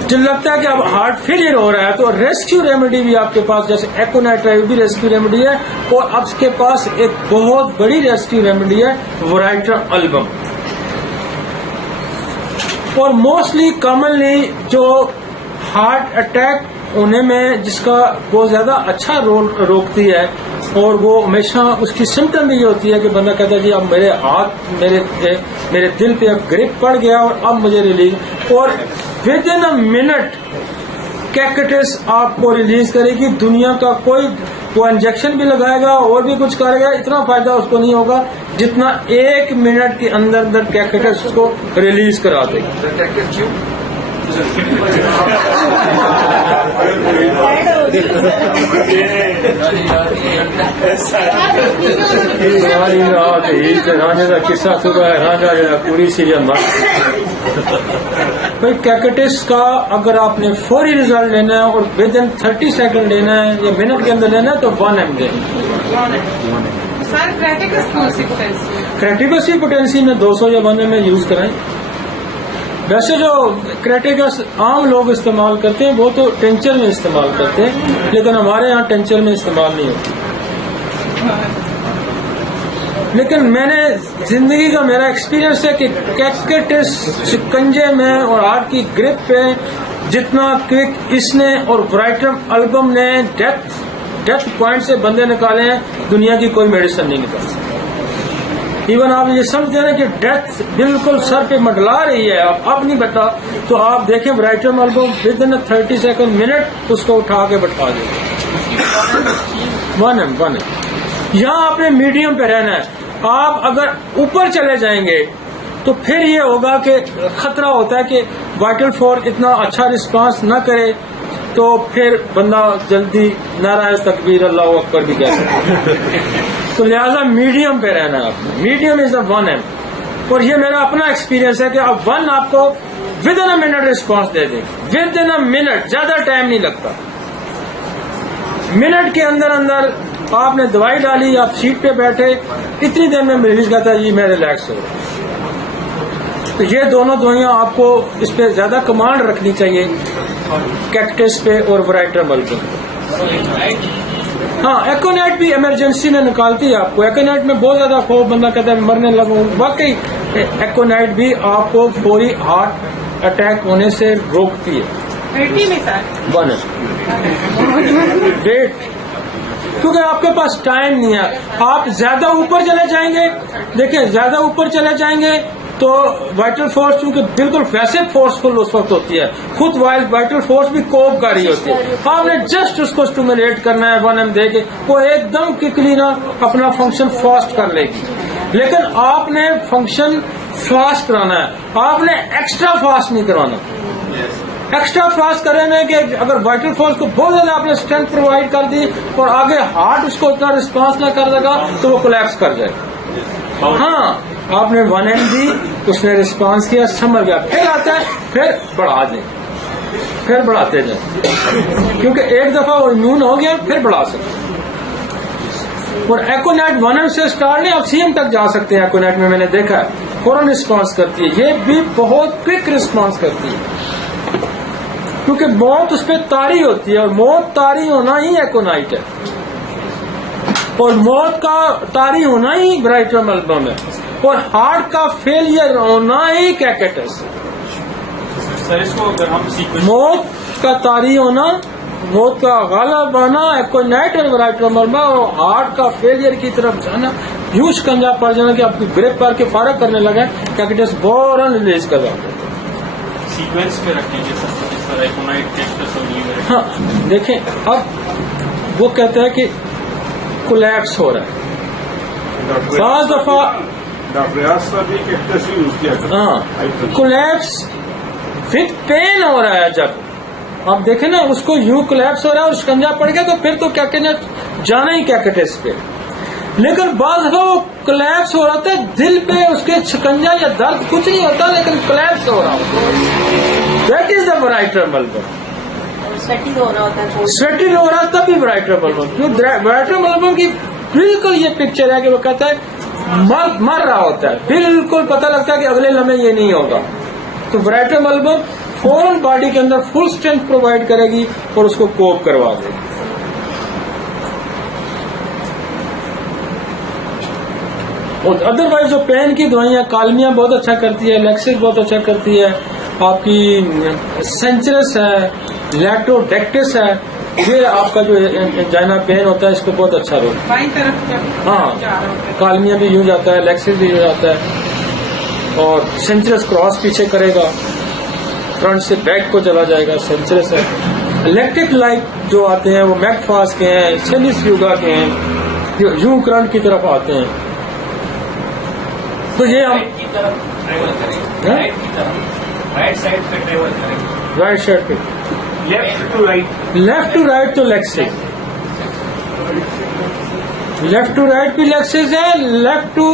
جن لگتا ہے کہ اب ہارٹ فیلئر ہو رہا ہے، تو ریسکیو ریمیڈی بھی آپ کے پاس، جیسے ایکونائٹرا بھی ریسکیو ریمیڈی ہے، اور اب اس کے پاس ایک بہت بڑی ریسکیو ریمیڈی ہے ورائٹر البم. اور موسٹلی کامنلی جو ہارٹ اٹیک ہونے میں جس کا بہت زیادہ اچھا رول روکتی ہے، اور وہ ہمیشہ اس کی سمٹم بھی یہ ہوتی ہے کہ بندہ کہتا ہے جی اب میرے ہاتھ میرے دل پہ اب گرپ پڑ گیا اور اب مجھے ریلیز، اور with in a minute cactus آپ کو ریلیز کرے گی. دنیا کا کوئی وہ انجیکشن بھی لگائے گا اور بھی کچھ کرے گا، اتنا فائدہ اس کو نہیں ہوگا جتنا 1 منٹ کے اندر کیکٹس کو ریلیز کرا دے گا. ساری رات راجا کا قصہ صبح ہے، راجا پوری سی بھائی کیکٹس کا اگر آپ نے فوری ریزلٹ لینا ہے اور ود ان 30 سیکنڈ لینا ہے یا منٹ کے اندر لینا ہے تو 1 mg دیں. کریٹیکس کی پوٹینسی میں 200 یا 1 mg یوز کرائیں. ویسے جو کریٹیکس عام لوگ استعمال کرتے ہیں وہ تو ٹینچر میں استعمال کرتے ہیں، لیکن ہمارے یہاں ٹینچر میں استعمال نہیں ہوتی. لیکن میں نے زندگی کا میرا ایکسپیرینس ہے کہ کیکٹس شکنجے میں اور ہارٹ کی گرپ پہ جتنا کوئک اس نے اور ورائٹر البم نے ڈیتھ پوائنٹ سے بندے نکالے ہیں، دنیا کی کوئی میڈیسن نہیں نکال سکتی. ایون آپ یہ سمجھتے ہیں کہ ڈیتھ بالکل سر پہ منڈلا رہی ہے، اب نہیں بتا، تو آپ دیکھیں veratrum album within 30 second minute اس کو اٹھا کے بٹھا دیں. 1 mg. یہاں آپ نے میڈیم پہ رہنا ہے. آپ اگر اوپر چلے جائیں گے تو پھر یہ ہوگا کہ خطرہ ہوتا ہے کہ وائٹل فور اتنا اچھا رسپانس نہ کرے تو پھر بندہ جلدی نعرہ تکبیر اللہ اکبر بھی کہہ سکتا. تو لہٰذا میڈیم پہ رہنا ہے آپ نے. Medium is 1 mg. اور یہ میرا اپنا ایکسپیرینس ہے کہ اب 1 آپ کو ود ان منٹ رسپانس دے دے گی، ود ان منٹ، زیادہ ٹائم نہیں لگتا. منٹ کے اندر آپ نے دوائی ڈالی، آپ سیٹ پہ بیٹھے، اتنی دیر میں مریض کہتا ہے جی میں ریلیکس ہو رہا ہوں. تو یہ دونوں دوائیاں آپ کو اس پہ زیادہ کمانڈ رکھنی چاہیے، کیکٹس پہ اور ورائٹر ملبم. ہاں ایکونائٹ بھی ایمرجنسی میں نکالتی ہے آپ کو. ایکونائٹ میں بہت زیادہ خوف، بندہ کہتا ہے مرنے لگوں. واقعی ایکونائٹ بھی آپ کو فوری ہارٹ اٹیک ہونے سے روکتی ہے. 1 ویٹ، کیونکہ آپ کے پاس ٹائم نہیں ہے. آپ زیادہ اوپر چلے جائیں گے، دیکھیں زیادہ اوپر چلے جائیں گے تو وائٹل فورس چونکہ بالکل ویسے فورسفل اس وقت ہوتی ہے، خود وائٹل فورس بھی کوپ کر رہی ہوتی ہے، آپ نے جسٹ اس کو اسٹیمولیٹ کرنا ہے 1 M دے کے، وہ ایک دم ککلی نا اپنا فنکشن فاسٹ کر لے گی. لیکن آپ نے فنکشن فاسٹ کرانا ہے، آپ نے ایکسٹرا فاسٹ نہیں کروانا. ایکسٹرا فاسٹ کرنے کہ اگر وائٹل فورس کو بہت زیادہ آپ نے اسٹرینتھ پرووائڈ کر دی اور آگے ہارٹ اس کو اتنا رسپانس نہ کر سکا تو وہ کولیپس کر جائے گا. ہاں آپ نے 1 M دی، اس نے رسپانس کیا، سمجھ گیا، پھر آتا ہے، پھر بڑھا دیں، پھر بڑھاتے جائیں، کیونکہ ایک دفعہ وہ امیون ہو گیا پھر بڑھا سکتے. اور ایکونیٹ 1 M سے اسٹارٹ نہیں، آپ CM تک جا سکتے ہیں. ایکونیٹ میں نے دیکھا ہے فوراً رسپانس کرتی ہے، یہ بھی بہت کوئک رسپانس کرتی ہے، کیونکہ موت اس پہ طاری ہوتی ہے، اور موت طاری ہونا ہی ایکونائٹ ہے، اور موت کا طاری ہونا ہی برائٹرم البم ہے، اور ہارٹ کا فیلئر ہونا ہی کیکٹس. سر اس کو اگر ہم موت کا طاری ہونا، موت کا غالب آنا ایکونائٹ اور برائٹرم البم، اور ہارٹ کا فیلئر کی طرف جانا، یوں شکنجا پڑ جانا کہ آپ کی گرپ پر کے فارغ کرنے لگے، کیکٹس فوراً ریلیز کر دیتے. سیکوینس پہ رکھیں جس طرح ایکونائٹ کیکٹس اور لیور. ہاں دیکھیں، اب وہ کہتے ہیں کہ کولیپس ہو رہا ہے، بعض دفعہ ڈاکٹر ریاض صاحب بھی کیکٹس ہی یوز کیا کرتے ہیں. ہاں کولیپس وتھ پین ہو رہا ہے. جب آپ دیکھیں نا اس کو یوں کولیپس ہو رہا ہے اور شکنجا پڑ گیا تو پھر تو کیا کہنا جانا ہی کیکٹس پہ. لیکن بعض دفعہ وہ کولیپس ہو رہا ہے دل پہ، اس کے شکنجا یا درد کچھ نہیں ہوتا لیکن کولیپس ہو رہا ہوتا ہے. That is the veratrum album. Setting ہو رہا ہوتا ہے، سویٹنگ ہو رہا تب بھی برائٹرم البم. برائٹرم البم کی بالکل یہ پکچر ہے کہ وہ کہتا ہے مر رہا ہوتا ہے، بالکل پتہ لگتا ہے کہ اگلے لمحے یہ نہیں ہوگا. تو برائٹرم البم فوراً باڈی کے اندر فل اسٹرینتھ پرووائڈ کرے گی اور اس کو کوپ کروا دے گی. اور ادروائز جو پین کی دوائیاں، کالمیاں بہت اچھا کرتی ہے، لیکسس بہت اچھا کرتی ہے، آپ کی سینچرس ہے، لیٹوڈیکٹس ہے، یہ آپ کا جو انجائنا پین ہوتا ہے اس کو بہت اچھا رول. بائیں طرف جب ہاں کالمیاں بھی یوں جاتا ہے، لیکسس بھی یوں جاتا ہے، اور سینچرس کراس پیچھے کرے گا، فرنٹ سے بیک کو چلا جائے گا. سینچرس ہے. الیکٹرک لائٹ جو آتے ہیں وہ میک فاس کے ہیں، سینس یوگا کے ہیں، جو یوں کرنٹ کی طرف آتے ہیں. تو یہ ہم کی طرف ٹریول کریں، رائٹ کی طرف، رائٹ سائڈ پہ ٹریول کریں، رائٹ سائڈ پہ، left to right. Left to right تو لیکسس، لیفٹ ٹو رائٹ بھی لیکسس ہے، لیفٹ ٹو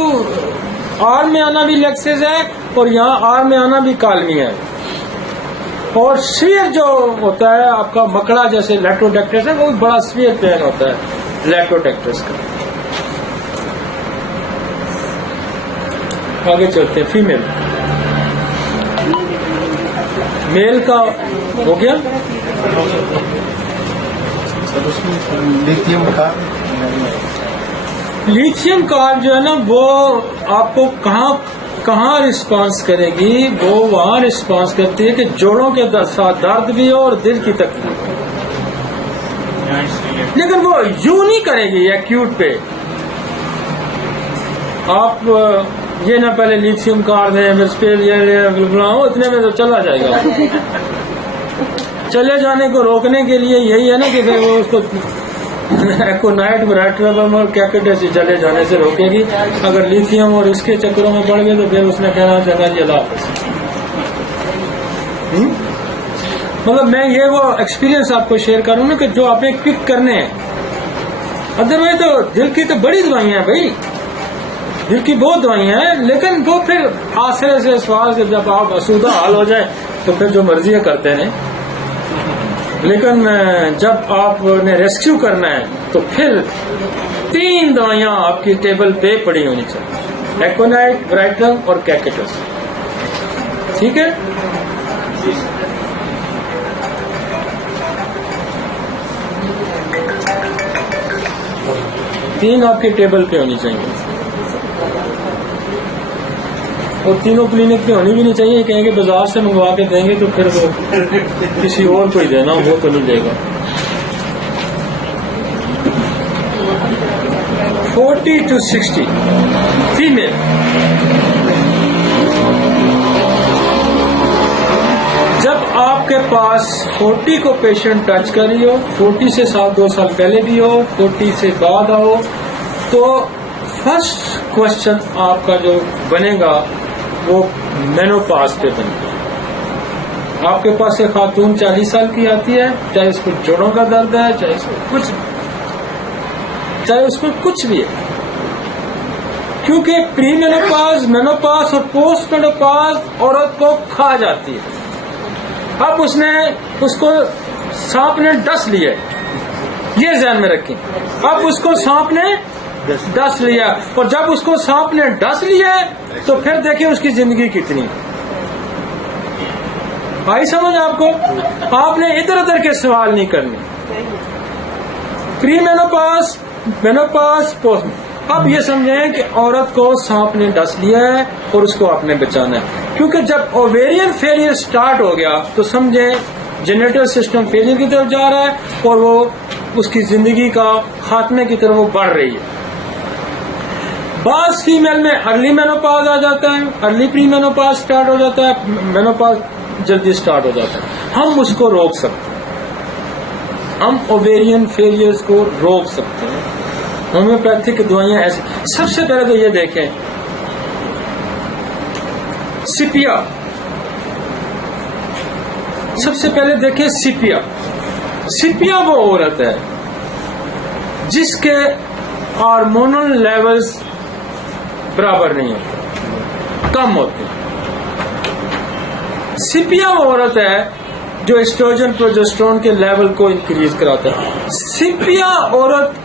آر میں آنا بھی لیکسس ہے، اور یہاں آر میں آنا بھی کالمی ہے. اور سویر جو ہوتا ہے آپ کا مکڑا جیسے لیٹوڈیکٹس ہے، وہ بڑا سویر پین ہوتا ہے لیٹوڈیکٹس کا. آگے چلتے ہیں. فیمیل، میل کا ہو گیا. لیتھیم کار جو ہے نا وہ آپ کو کہاں رسپانس کرے گی؟ وہ وہاں رسپانس کرتی ہے کہ جوڑوں کے ساتھ درد بھی ہو اور دل کی تکلیف، لیکن وہ یوں نہیں کرے گی ایکیوٹ پہ. آپ یہ نہ پہلے لیتھیم کار دیں اتنے میں تو چلا جائے گا. چلے جانے کو روکنے کے لیے یہی ہے نا کہ پھر وہ اس کو ایکونائٹ برائٹرم اور کیکٹس چلے جانے سے روکے گی. اگر لیتھیم اور اس کے چکروں میں پڑ گئے تو پھر اس نے کہنا چاہتا جی اللہ حافظ. مطلب میں یہ وہ ایکسپیرینس آپ کو شیئر کروں نا کہ جو آپ نے کک کرنے ہیں. ادروائز تو دل کی تو بڑی دوائیاں ہیں بھائی، دل کی بہت دوائیاں ہیں، لیکن وہ پھر آسرے سے سوال سے جب آپ آسودہ حال ہو جائے تو پھر جو مرضی کرتے ہیں. لیکن جب آپ نے ریسکیو کرنا ہے تو پھر 3 دوائیاں آپ کی ٹیبل پہ پڑی ہونی چاہیے، ایکونائٹ، برائٹرم اور کیکٹس. ٹھیک ہے. تین آپ کی ٹیبل پہ ہونی چاہیے، اور تینوں کلینک پہ ہونی بھی نہیں چاہیے. کہیں گے بازار سے منگوا کے دیں گے تو پھر وہ کسی اور کو ہی دینا، وہ تو نہیں دے گا. 40 to 60 فیمیل. آپ کے پاس 40 کو پیشنٹ ٹچ کری ہو، 40 سے 2 سال پہلے بھی ہو، 40 سے بعد ہو، تو فرسٹ کوشچن آپ کا جو بنے گا وہ مینوپاز پہ بنے گا. آپ کے پاس ایک خاتون 40 سال کی آتی ہے، چاہے اس کو جوڑوں کا درد ہے، چاہے اس کو کچھ بھی ہے، کیونکہ پری مینوپاز، مینوپاز اور پوسٹ مینوپاز عورت کو کھا جاتی ہے. اب اس کو سانپ نے ڈس لیا، یہ ذہن میں رکھیں. اب اس کو سانپ نے ڈس لیا، اور جب اس کو سانپ نے ڈس لیا تو پھر دیکھیں اس کی زندگی کتنی. آئی سمجھ آپ کو؟ آپ نے ادھر ادھر کے سوال نہیں کرنے. پری مینوپاز، مینوپاز، پوسٹ. اب یہ سمجھیں کہ عورت کو سانپ نے ڈس لیا ہے اور اس کو آپ نے بچانا ہے، کیونکہ جب اوویرین فیلئر سٹارٹ ہو گیا تو سمجھیں جنریٹر سسٹم فیلئر کی طرف جا رہا ہے اور وہ اس کی زندگی کا خاتمے کی طرف وہ بڑھ رہی ہے. بعض فیمیل میں ارلی مینوپاز آ جاتا ہے، ارلی پری مینوپاز سٹارٹ ہو جاتا ہے، مینوپاز جلدی سٹارٹ ہو جاتا ہے. ہم اس کو روک سکتے ہیں، ہم اوویرین فیلئرز کو روک سکتے ہیں. ہومیوپیتھک دوائیاں ایسی. سب سے پہلے تو یہ دیکھیں سپیا، سب سے پہلے دیکھیں سپیا. سپیا وہ عورت ہے جس کے ہارمونل لیولز برابر نہیں ہوتے، کم ہوتے ہیں. سپیا وہ عورت ہے جو ایسٹروجن پروجسٹرون کے لیول کو انکریز کراتا ہے. سپیا عورت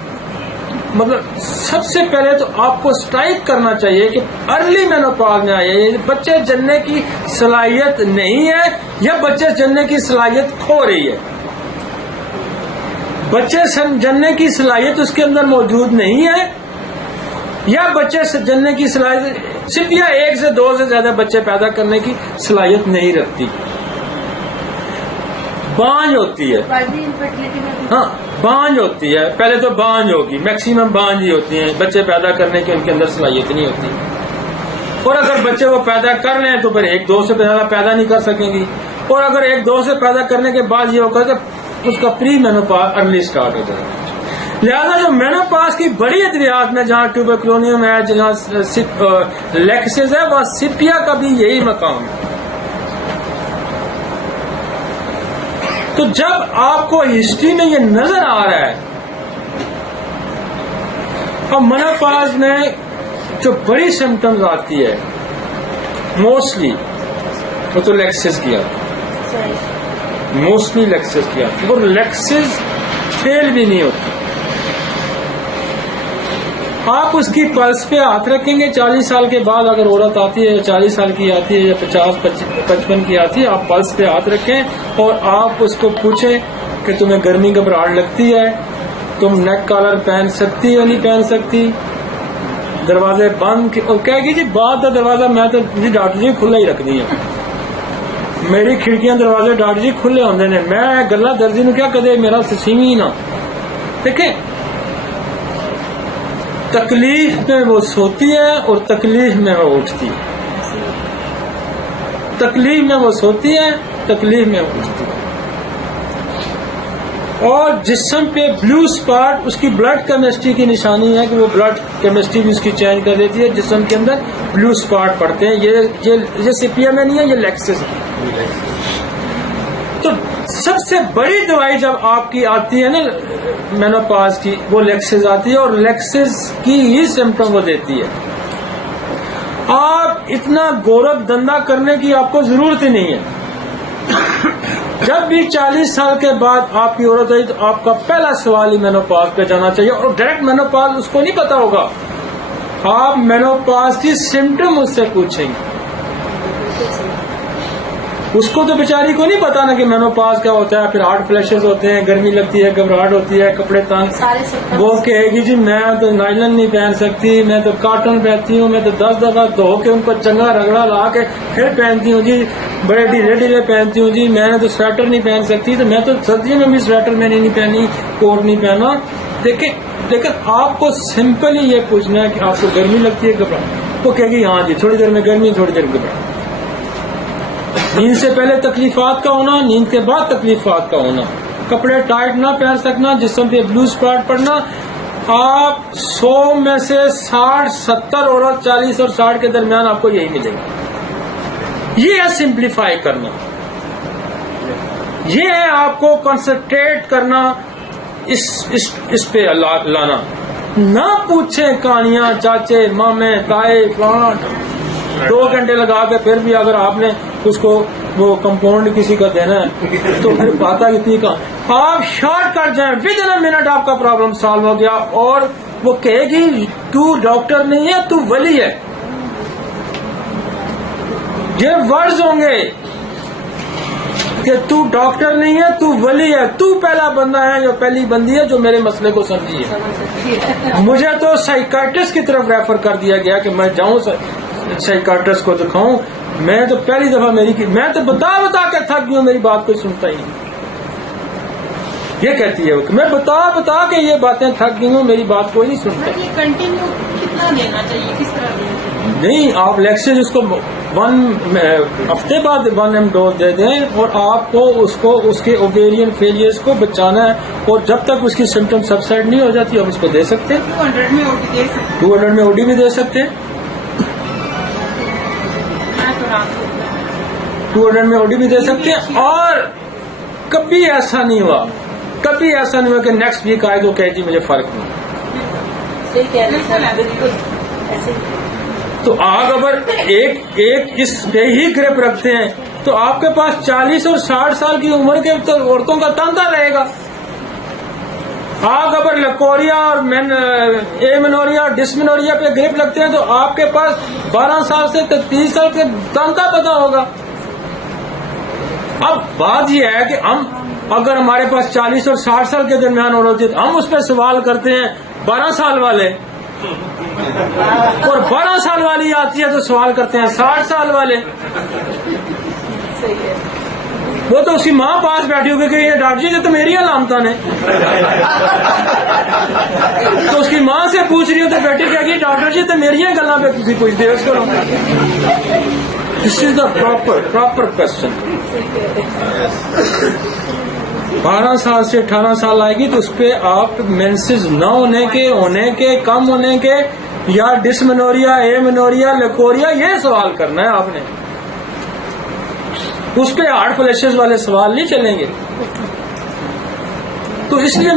مطلب سب سے پہلے تو آپ کو اسٹرائک کرنا چاہیے کہ ارلی مینوپاز میں آئے، بچے جننے کی صلاحیت نہیں ہے یا بچے جننے کی صلاحیت کھو رہی ہے. بچے جننے کی صلاحیت اس کے اندر موجود نہیں ہے یا بچے جننے کی صلاحیت. سپیا 1 سے 2 سے زیادہ بچے پیدا کرنے کی صلاحیت نہیں رکھتی. بانج ہوتی ہے، ہاں بانج ہوتی ہے. پہلے تو بانج ہوگی، میکسیمم بانج ہی ہوتی ہیں، بچے پیدا کرنے کی ان کے اندر صلاحیت نہیں ہوتی. اور اگر بچے وہ پیدا کر لیں تو پھر 1-2 سے زیادہ پیدا نہیں کر سکیں گی. اور اگر 1-2 سے پیدا کرنے کے بعد یہ ہوگا کہ اس کا پری مینوپاز ارلی سٹارٹ ہو جائے گا. لہذا جو مینوپاز کی بڑی ادویات میں جہاں ٹیوبرکلونیم ہے، جہاں لیکسز ہے، وہاں سپیا کا بھی یہی مقام ہے. تو جب آپ کو ہسٹری میں یہ نظر آ رہا ہے، اب مینوپاز میں جو بڑی سمٹمز آتی ہے موسٹلی وہ تو لیکسز کی آتی ہے، موسٹلی لیکسز کی آتی ہے، اور لیکسز فیل بھی نہیں ہوتی. آپ اس کی پلس پہ ہاتھ رکھیں گے 40 سال کے بعد، اگر عورت آتی ہے 40 سال کی آتی ہے یا 50-55 کی آتی ہے، آپ پلس پہ ہاتھ رکھیں اور آپ اس کو پوچھیں کہ تمہیں گرمی گھبراہٹ لگتی ہے، تم نیک کالر پہن سکتی یا نہیں پہن سکتی، دروازے بند. اور کہے گی جی بات ہے دروازہ میں تو جی ڈاکٹر جی کھلا ہی رکھ دی ہے، میری کھڑکیاں دروازے ڈاکٹر جی کھلے ہوندے نے، میں گلا درجی نو کیا کدے میرا سسیم ہی نہ. دیکھیں تکلیف میں وہ سوتی ہے اور تکلیف میں وہ اٹھتی ہے، تکلیف میں وہ سوتی ہے، تکلیف میں وہ اٹھتی ہے. اور جسم پہ بلو اسپاٹ اس کی بلڈ کیمسٹری کی نشانی ہے کہ وہ بلڈ کیمسٹری بھی اس کی چینج کر دیتی ہے، جسم کے اندر بلو اسپاٹ پڑتے ہیں. یہ سپیا میں نہیں ہے، یہ لیکسس ہے. تو سب سے بڑی دوائی جب آپ کی آتی ہے نا مینوپاز کی، وہ لیکسز آتی ہے، اور لیکسز کی ہی سمٹم وہ دیتی ہے. آپ اتنا گورکھ دھندا کرنے کی آپ کو ضرورت ہی نہیں ہے. جب بھی 40 سال کے بعد آپ کی عورت آئی تو آپ کا پہلا سوال ہی مینوپاز پہ جانا چاہیے. اور ڈائریکٹ مینوپاز اس کو نہیں پتا ہوگا، آپ مینوپاز کی سمٹم اس سے پوچھیں گے. اس کو تو بیچاری کو نہیں پتا نا کہ مینوپاز کیا ہوتا ہے. پھر ہارٹ فلیشز ہوتے ہیں، گرمی لگتی ہے، گھبراہٹ ہوتی ہے، کپڑے تنگ. وہ کہے گی جی میں تو نائلن نہیں پہن سکتی، میں تو کاٹن پہنتی ہوں، میں تو 10 دفعہ دھو کے ان کو چنگا رگڑا لا کے پھر پہنتی ہوں جی، بڑے ڈھیلے ڈھیلے پہنتی ہوں جی، میں نے تو سویٹر نہیں پہن سکتی، تو میں تو سردیوں میں بھی سویٹر میں نہیں پہنی، کوٹ نہیں پہنا. دیکھیں لیکن آپ کو سمپل ہی یہ پوچھنا ہے کہ آپ کو گرمی لگتی ہے، گھبراہٹ. وہ کہے گی ہاں جی تھوڑی دیر میں گرمی، تھوڑی دیر گھبراہٹ. نیند سے پہلے تکلیفات کا ہونا، نیند کے بعد تکلیفات کا ہونا، کپڑے ٹائٹ نہ پہن سکنا، جسم پہ بلو اسپاٹ پڑنا. آپ 100 میں سے 60 70 اور 40 اور 60 کے درمیان آپ کو یہی ملے گا. یہ ہے سمپلیفائی کرنا، یہ ہے آپ کو کنسنٹریٹ کرنا اس پہ لانا. نہ پوچھیں کہانیاں چاچے مامے تائے فلاں 2 گھنٹے لگا کے پھر بھی اگر آپ نے اس کو وہ کمپاؤنڈ کسی کا دینا ہے تو پھر پاتا اتنی کا آپ شارٹ کٹ جائیں ود ان منٹ آپ کا پرابلم سالو ہو گیا. اور وہ کہے گی تو ڈاکٹر نہیں ہے تو ولی ہے. یہ ورڈز ہوں گے کہ تو ڈاکٹر نہیں ہے تو ولی ہے، تو پہلا بندہ ہے جو پہلی بندی ہے جو میرے مسئلے کو سمجھی ہے. مجھے تو سائیکاٹرسٹ کی طرف ریفر کر دیا گیا کہ میں جاؤں سائیکاٹرسٹ کو دکھاؤں. میں تو پہلی دفعہ میں تو بتا کے تھک گئی ہوں، میری بات کوئی سنتا ہی نہیں. یہ کہتی ہے کہ میں بتا کے یہ باتیں تھک گئی ہوں، میری بات کوئی نہیں سنتا. یہ کنٹینیو کتنا دینا چاہیے، کس طرح دینا چاہیے؟ نہیں، آپ لیکچر اس کو 1 ہفتے بعد 1 mg ڈوز دے دیں اور آپ کو اس کے اوویرین فیلئرز کو بچانا ہے. اور جب تک اس کی سمٹم سبسائڈ نہیں ہو جاتی آپ اس کو دے سکتے ہیں. 200 میں اوٹی دے سکتے 200 میں اوڈی بھی دے سکتے ہیں، 200 میں اوڈی بھی دے سکتے ہیں. اور کبھی ایسا نہیں ہوا کہ نیکسٹ ویک آئے تو کہے جی مجھے فرق نہیں. صحیح کہہ رہے ہیں، بالکل ایسے ہی. تو آپ اگر ایک اس پہ ہی گرپ رکھتے ہیں تو آپ کے پاس 40 اور 60 سال کی عمر کے عورتوں کا تانتا رہے گا. آپ اگر لکوریا اور ایمنوریا اور ڈسمنوریا پہ گرپ رکھتے ہیں تو آپ کے پاس 12 سال سے 30 سال کے تانتا پتا ہوگا. اب بات یہ ہے کہ ہم اگر ہمارے پاس 40 اور 60 سال کے درمیان عورت ہے تو ہم اس پہ سوال کرتے ہیں 12 سال والے، اور 12 سال والی آتی ہے تو سوال کرتے ہیں 60 سال والے. صحیح ہے. وہ تو اس کی ماں پاس بیٹھی ہوگی کہ یہ ڈاکٹر جی تو میری علامت نے تو اس کی ماں سے پوچھ رہی ہو تو بیٹی کہے گی ڈاکٹر جی تو میری گلا پہ تھی پوچھتے ہو اس کو. دس از دا پراپر کوشچن. 12 سال سے 18 سال آئے گی تو اس پہ آپ مینسز نہ ہونے کے کم ہونے کے یا ڈسمنوریا ایمنوریا لیکوریا یہ سوال کرنا ہے آپ نے. اس پہ ہارٹ فلیشز والے سوال نہیں چلیں گے. تو اس لیے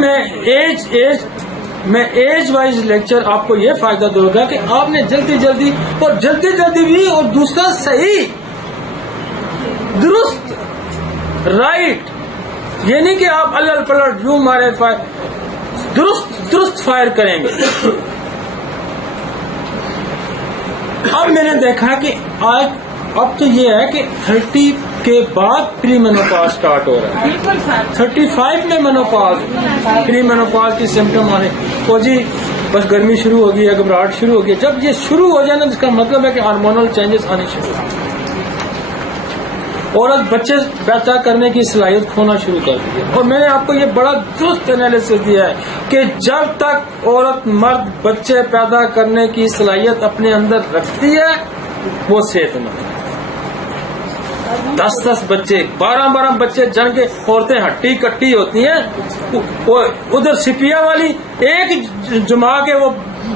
میں ایج وائز لیکچر آپ کو یہ فائدہ دوں گا کہ آپ نے جلدی بھی اور دوسرا صحیح درست رائٹ، یہ نہیں کہ آپ الل پلٹ جو مارے درست فائر کریں گے. اب میں نے دیکھا کہ اب تو یہ ہے کہ 30 کے بعد پری مینوپاز سٹارٹ ہو رہا ہے. 35 میں مینوپاز پری مینوپاز کی سمٹم آنے وہ جی بس گرمی شروع ہوگی ہے، گھبراہٹ شروع ہوگی. جب یہ شروع ہو جائے نا اس کا مطلب ہے کہ ہارمونل چینجز آنے شروع ہو. عورت بچے پیدا کرنے کی صلاحیت کھونا شروع کر دی ہے. اور میں نے آپ کو یہ بڑا درست انالیسس دیا ہے کہ جب تک عورت مرد بچے پیدا کرنے کی صلاحیت اپنے اندر رکھتی ہے وہ صحت مند ہے. 10 بچے 12 بچے جن کے عورتیں ہٹی کٹی ہوتی ہیں، ادھر سپیا والی ایک جما کے وہ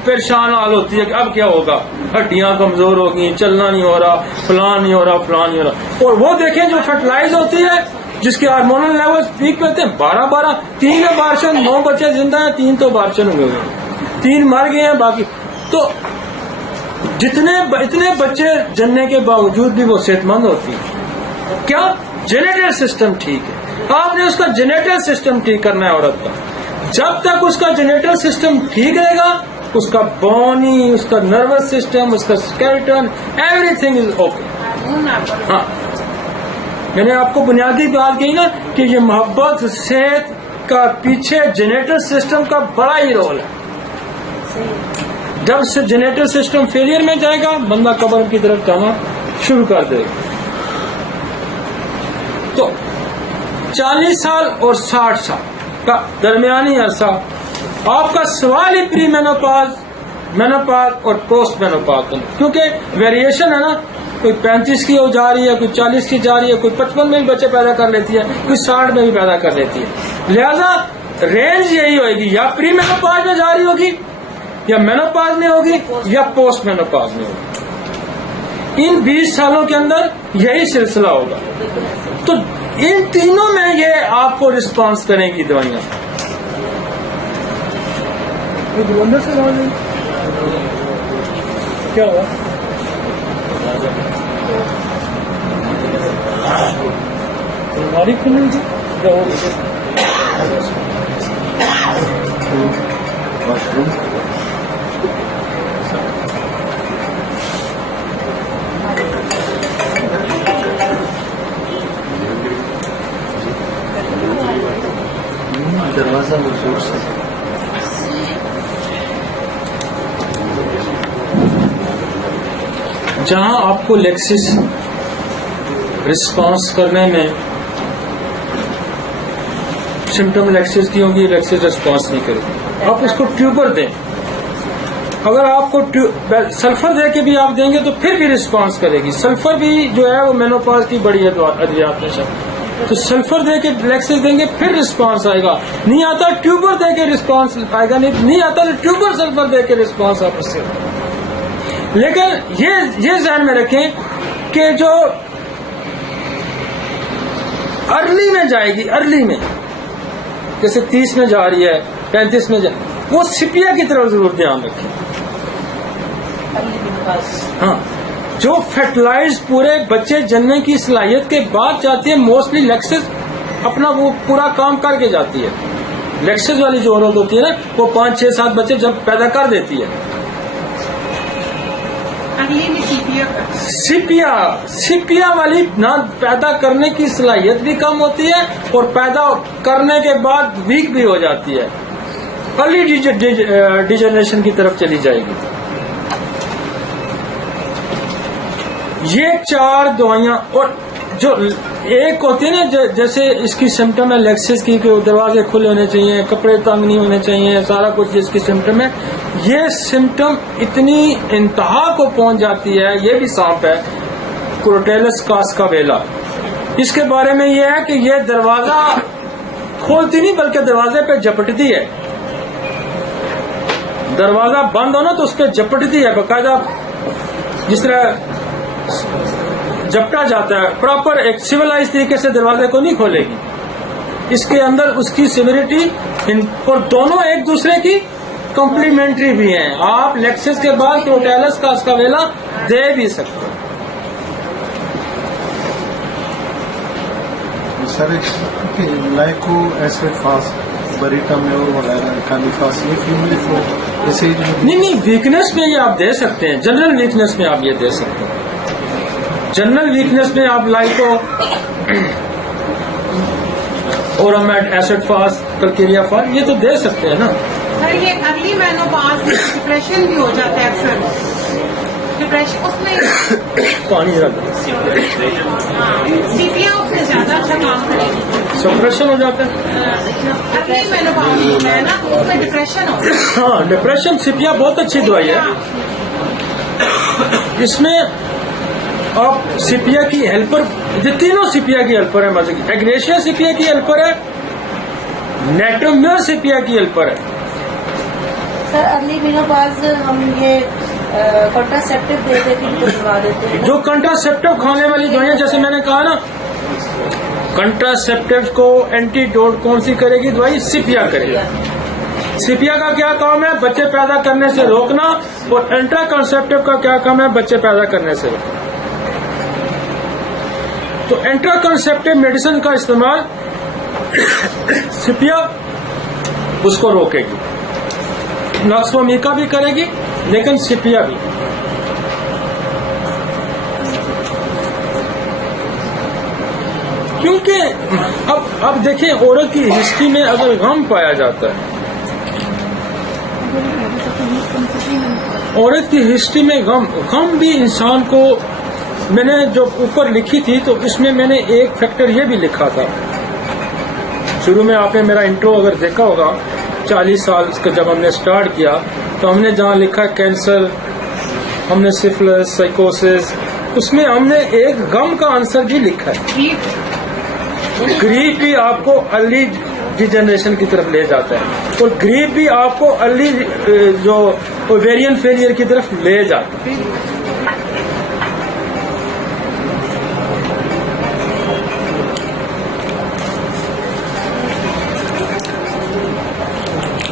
پریشان حال ہوتی ہے کہ اب کیا ہوگا، ہڈیاں کمزور ہو گئی، چلنا نہیں ہو رہا، فلاں نہیں ہو رہا. اور وہ دیکھیں جو فرٹیلائز ہوتی ہے جس کے ہارمونل لیول پیک پہ ہوتے ہیں 12 3 بارشن 9 بچے زندہ ہیں، 3 تو بارشن ہوئے ہیں، 3 مر گئے ہیں باقی. تو اتنے بچے جننے کے باوجود بھی وہ صحت مند ہوتی ہیں. کیا جینیٹل سسٹم ٹھیک ہے. آپ نے اس کا جینیٹل سسٹم ٹھیک کرنا ہے عورت کا. جب تک اس کا جینیٹل سسٹم ٹھیک رہے گا اس کا بونی، اس کا نروس سسٹم، اس کا skeleton, every thing is okay. ہاں میں نے آپ کو بنیادی بات کہی نا کہ یہ محبت صحت کا پیچھے جینیٹل سسٹم کا بڑا ہی رول ہے. جب سے جینیٹل سسٹم فیلئر میں جائے گا بندہ قبر کی طرف جانا شروع کر دے گا. تو 40 سال اور 60 سال کا درمیانی عرصہ آپ کا سوال ہی پری مینوپاز اور پوسٹ مینوپاز، کیونکہ ویریشن ہے نا. کوئی 35 کی ہو جا رہی ہے, کوئی 40 کی جا رہی ہے, کوئی 55 میں بھی بچے پیدا کر لیتی ہے, کوئی 60 میں بھی پیدا کر لیتی ہے. لہذا رینج یہی ہوئے گی, یا پری مینوپاز میں جا رہی ہوگی, یا مینوپاز میں ہوگی, یا پوسٹ مینوپاز میں ہوگی. ان 20 سالوں کے اندر یہی سلسلہ ہوگا. تو ان تینوں میں یہ آپ کو رسپانس کریں گی دوائیاں. کیا ہوا؟ ہماری کھلیں گی کیا دروازہ زور سے جہاں آپ کو لیکسس رسپانس کرنے میں سمٹم لیکسس کی ہوگی, لیکسس رسپانس نہیں کرے گی. آپ اس کو ٹیوبر دیں. اگر آپ کو سلفر دے کے بھی آپ دیں گے تو پھر بھی رسپانس کرے گی. سلفر بھی جو ہے وہ مینوپاز کی بڑی ادویات میں شامل. تو سلفر دے کے لیکسس دیں گے پھر رسپانس آئے گا. نہیں آتا ٹیوبر دے کے رسپانس آئے گا, نہیں آتا تو ٹیوبر سلفر دے کے رسپانس آپ اس سے. لیکن یہ ذہن میں رکھیں کہ جو ارلی میں جائے گی, ارلی میں جیسے 30 میں جا رہی ہے, 35 میں وہ سپیا کی طرف ضرور دھیان رکھیں. ہاں, جو فرٹیلائز پورے بچے جننے کی صلاحیت کے بعد جاتی ہے, موسٹلی لیکسس اپنا وہ پورا کام کر کے جاتی ہے. لیکسس والی جو عورت ہوتی ہے نا, وہ 5 6 7 بچے جب پیدا کر دیتی ہے. سپیا والی نہ پیدا کرنے کی صلاحیت بھی کم ہوتی ہے اور پیدا کرنے کے بعد ویک بھی ہو جاتی ہے. ارلی ڈیجنریشن کی طرف چلی جائے گی. یہ 4 دوائیاں, اور جو ایک ہوتی ہے نا جیسے اس کی سمٹم ہے لیکسس کی کہ دروازے کھلے ہونے چاہیے, کپڑے تنگ نہیں ہونے چاہیے, سارا کچھ جس کی سمٹم ہے. یہ سمٹم اتنی انتہا کو پہنچ جاتی ہے, یہ بھی سانپ ہے, کروٹیلس کاسکاویلا. اس کے بارے میں یہ ہے کہ یہ دروازہ کھولتی نہیں بلکہ دروازے پہ جپٹتی ہے. دروازہ بند ہو نا تو اس پہ جپٹتی ہے, باقاعدہ جس طرح جپٹا جاتا ہے, پراپر ایک سیولائز طریقے سے دروازے کو نہیں کھولے گی. اس کے اندر اس کی سیوریٹی, اور دونوں ایک دوسرے کی کمپلیمنٹری بھی ہیں. آپ لیکسس کے بعد کروٹیلس کاسکاویلا دے بھی سکتے ہیں. سر لائکو ایسڈ فاسٹ بریٹا میں اور وغیرہ کالیفاس یہ فیملی کو ایسے نہیں ویکنیس میں یہ آپ دے سکتے ہیں. جنرل ویکنیس میں آپ یہ دے سکتے ہیں. جنرل ویکنیس میں آپ لائکو اورامائڈ ایسڈ فاسٹ کلکیریا فاسٹ یہ تو دے سکتے ہیں نا. سر یہ ارلی مینوپاز ڈپریشن بھی ہو جاتا ہے اکثر. ڈپریشن اس میں پانی سیپیا اس سے زیادہ اچھا کام کرے گی. سپریشن ہو جاتا ہے. ارلی مینوپاز ہوتا ہے نا اس میں ڈپریشن ہوتا ہے. ہاں ڈپریشن سپیا بہت اچھی دوائی ہے. اس میں آپ سپیا کی ہیلپر, تینوں سپیا کی ہیلپر ہے. مزے کی ایگریشیا سپیا کی ہیلپر ہے, نیٹومیور سپیا کی ہیلپر ہے. سر ارلی مینوپاز ہم یہ کنٹراسیپٹیو دے دے کے دوا دیتے ہیں. جو کنٹراسیپٹیو کھانے والی دوائیاں, جیسے میں نے کہا نا, کنٹراسیپٹیو کو اینٹی ڈوٹ کون سی کرے گی دوائی؟ سپیا کرے گی. سپیا کا کیا کام ہے؟ بچے پیدا کرنے سے روکنا. اور انٹرا کنسیپٹیو کا کیا کام ہے؟ بچے پیدا کرنے سے روکنا. تو انٹرا کنسیپٹیو میڈیسن کا استعمال سپیا اس کو روکے گی. ناکسومیکا بھی کرے گی لیکن سپیا بھی. کیونکہ اب دیکھیں عورت کی ہسٹری میں اگر غم پایا جاتا ہے, عورت کی ہسٹری میں غم بھی انسان کو, میں نے جو اوپر لکھی تھی تو اس میں میں نے ایک فیکٹر یہ بھی لکھا تھا. شروع میں آپ نے میرا انٹرو اگر دیکھا ہوگا 40 سال کا جب ہم نے سٹارٹ کیا تو ہم نے جہاں لکھا کینسر, ہم نے سفلس, سائیکوسس, اس میں ہم نے ایک غم کا آنسر بھی لکھا ہے. گریپ بھی آپ کو ارلی ڈیجنریشن کی طرف لے جاتا ہے اور گریپ بھی آپ کو ارلی جو اوویرین فیلئر کی طرف لے جاتا ہے.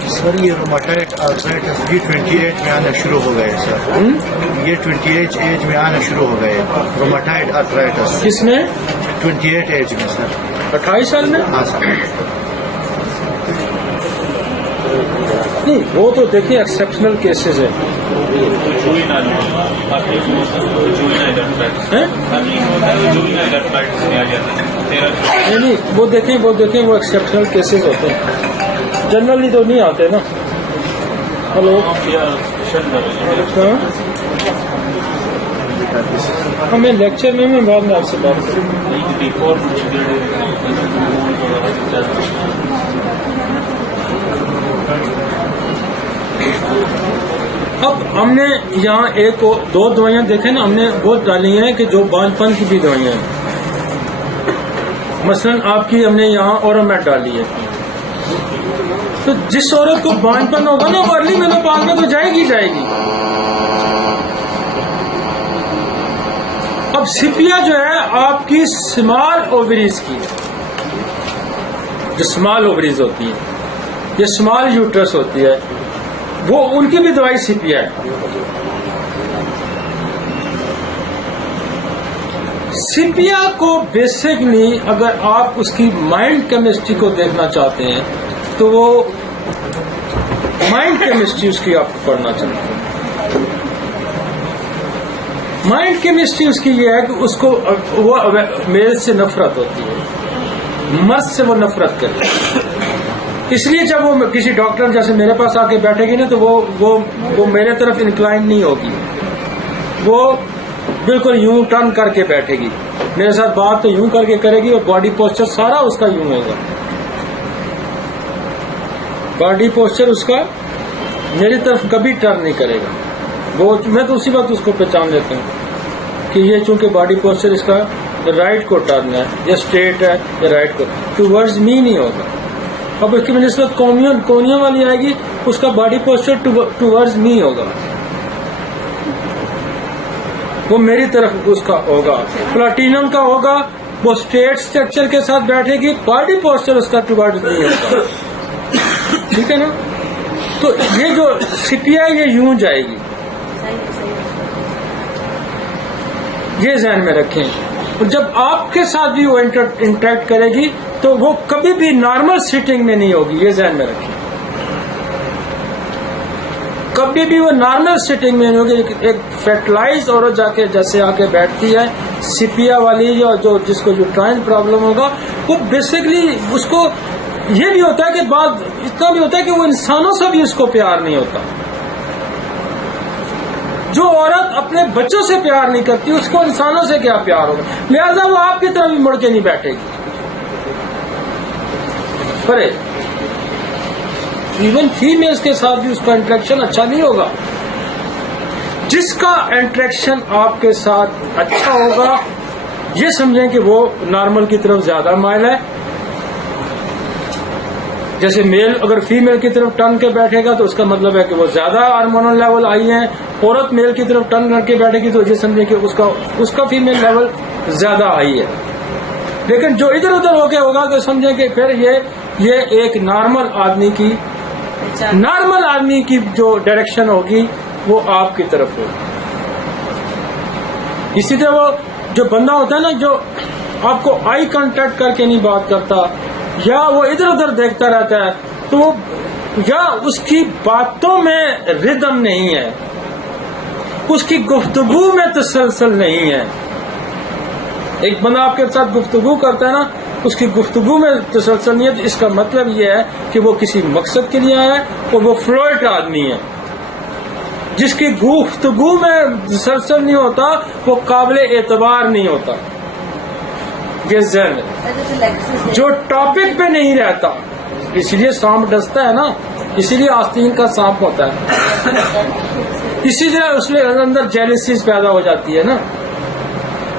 سر یہ روماٹائڈ آرتھرائٹس بھی 28 میں آنا شروع ہو گئے سر. یہ 28 ایج میں آنا شروع ہو گئے روماٹائڈ آرتھرائٹس. کس میں؟ 28 ایج میں سر. 28 سال میں؟ ہاں سر. نہیں وہ تو دیکھیے ایکسیپشنل کیسز ہے. نہیں وہ دیکھیں وہ ایکسیپشنل کیسز ہوتے ہیں, جنرلی تو نہیں آتے نا. ہلو ہمیں لیکچر میں بعد میں آپ سے بات کروں. اب ہم نے یہاں ایک دو دوائیاں دیکھیں نا, ہم نے وہ ڈالی ہیں کہ جو بانجھ پن کی بھی دوائیاں ہیں. مثلا آپ کی ہم نے یہاں اورومیٹ ڈالی ہے, تو جس عورت کو بانجھ پن ہوگا نا وہ ارلی مینوپاز میں تو جائے گی. اب سپیا جو ہے آپ کی اسمال اووریز کی, جو اسمال اووریز ہوتی ہے یا اسمال یوٹرس ہوتی ہے, وہ ان کی بھی دوائی سپیا ہے. سپیا کو بیسکلی اگر آپ اس کی مائنڈ کیمسٹری کو دیکھنا چاہتے ہیں تو وہ مائنڈ کیمسٹری اس کی آپ کو پڑھنا چاہتے ہیں. مائنڈ کیمسٹری اس کی یہ ہے کہ اس کو وہ میل سے نفرت ہوتی ہے, مرد سے وہ نفرت کرتی ہے. اس لیے جب وہ کسی ڈاکٹر جیسے میرے پاس آ کے بیٹھے گی نا تو وہ میرے طرف انکلائن نہیں ہوگی, وہ بالکل یوں ٹرن کر کے بیٹھے گی. میرے ساتھ بات تو یوں کر کے کرے گی اور باڈی پوسچر سارا اس کا یوں ہوگا. باڈی پوسچر اس کا میری طرف کبھی ٹرن نہیں کرے گا. وہ میں تو اسی وقت اس کو پہچان لیتا ہوں کہ یہ چونکہ باڈی پوسچر اس کا رائٹ کو ٹرن ہے یا اسٹریٹ ہے یا رائٹ کو ٹوورڈز می نہیں ہوگا. اب اس کی نسبت کونیا والی آئے گی, اس کا باڈی پوسچر ٹوورڈز می ہوگا, وہ میری طرف اس کا ہوگا. پلاٹینم کا ہوگا وہ اسٹریٹ اسٹرکچر کے ساتھ بیٹھے گی, باڈی پوسچر اس کا ٹوورڈز می ہوگا. ٹھیک ہے نا. تو یہ جو سپیا ہے یہ یوں جائے گی, یہ ذہن میں رکھیں. اور جب آپ کے ساتھ بھی وہ انٹریکٹ کرے گی تو وہ کبھی بھی نارمل سیٹنگ میں نہیں ہوگی, یہ ذہن میں رکھیں. کبھی بھی وہ نارمل سیٹنگ میں نہیں ہوگی. ایک فیٹلائز عورت جا کے جیسے آ کے بیٹھتی ہے سپیا والی, یا جو جس کو جو ٹرائن پرابلم ہوگا, وہ بیسکلی اس کو یہ بھی ہوتا ہے کہ بعد اتنا بھی ہوتا ہے کہ وہ انسانوں سے بھی اس کو پیار نہیں ہوتا. جو عورت اپنے بچوں سے پیار نہیں کرتی اس کو انسانوں سے کیا پیار ہوگا, لہذا وہ آپ کی طرف بھی مڑ کے نہیں بیٹھے گی. پر ایون فیمیلز کے ساتھ بھی اس کا انٹریکشن اچھا نہیں ہوگا. جس کا انٹریکشن آپ کے ساتھ اچھا ہوگا یہ سمجھیں کہ وہ نارمل کی طرف زیادہ مائل ہے. جیسے میل اگر فیمیل کی طرف ٹرن کے بیٹھے گا تو اس کا مطلب ہے کہ وہ زیادہ ہارمونل لیول آئی ہیں. عورت میل کی طرف ٹرن کر کے بیٹھے گی تو یہ سمجھیں کہ اس کا فیمیل لیول زیادہ آئی ہے. لیکن جو ادھر ادھر ہو کے ہوگا تو سمجھیں کہ پھر یہ ایک نارمل آدمی کی جو ڈائریکشن ہوگی وہ آپ کی طرف ہوگی. اسی طرح وہ جو بندہ ہوتا ہے نا جو آپ کو آئی کانٹیکٹ کر کے نہیں بات کرتا یا وہ ادھر ادھر دیکھتا رہتا ہے تو وہ یا اس کی باتوں میں ردم نہیں ہے, اس کی گفتگو میں تسلسل نہیں ہے. ایک بندہ آپ کے ساتھ گفتگو کرتا ہے نا, اس کی گفتگو میں تسلسل نہیں ہے, تو اس کا مطلب یہ ہے کہ وہ کسی مقصد کے لیے آیا ہے اور وہ فلوئڈ آدمی ہے. جس کی گفتگو میں تسلسل نہیں ہوتا وہ قابل اعتبار نہیں ہوتا. یہ ذہن ہے جو ٹاپک پہ نہیں رہتا, اسی لیے سانپ ڈستا ہے نا, اسی لیے آستین کا سانپ ہوتا ہے, اسی طرح اس میں اندر جیلسیز پیدا ہو جاتی ہے نا.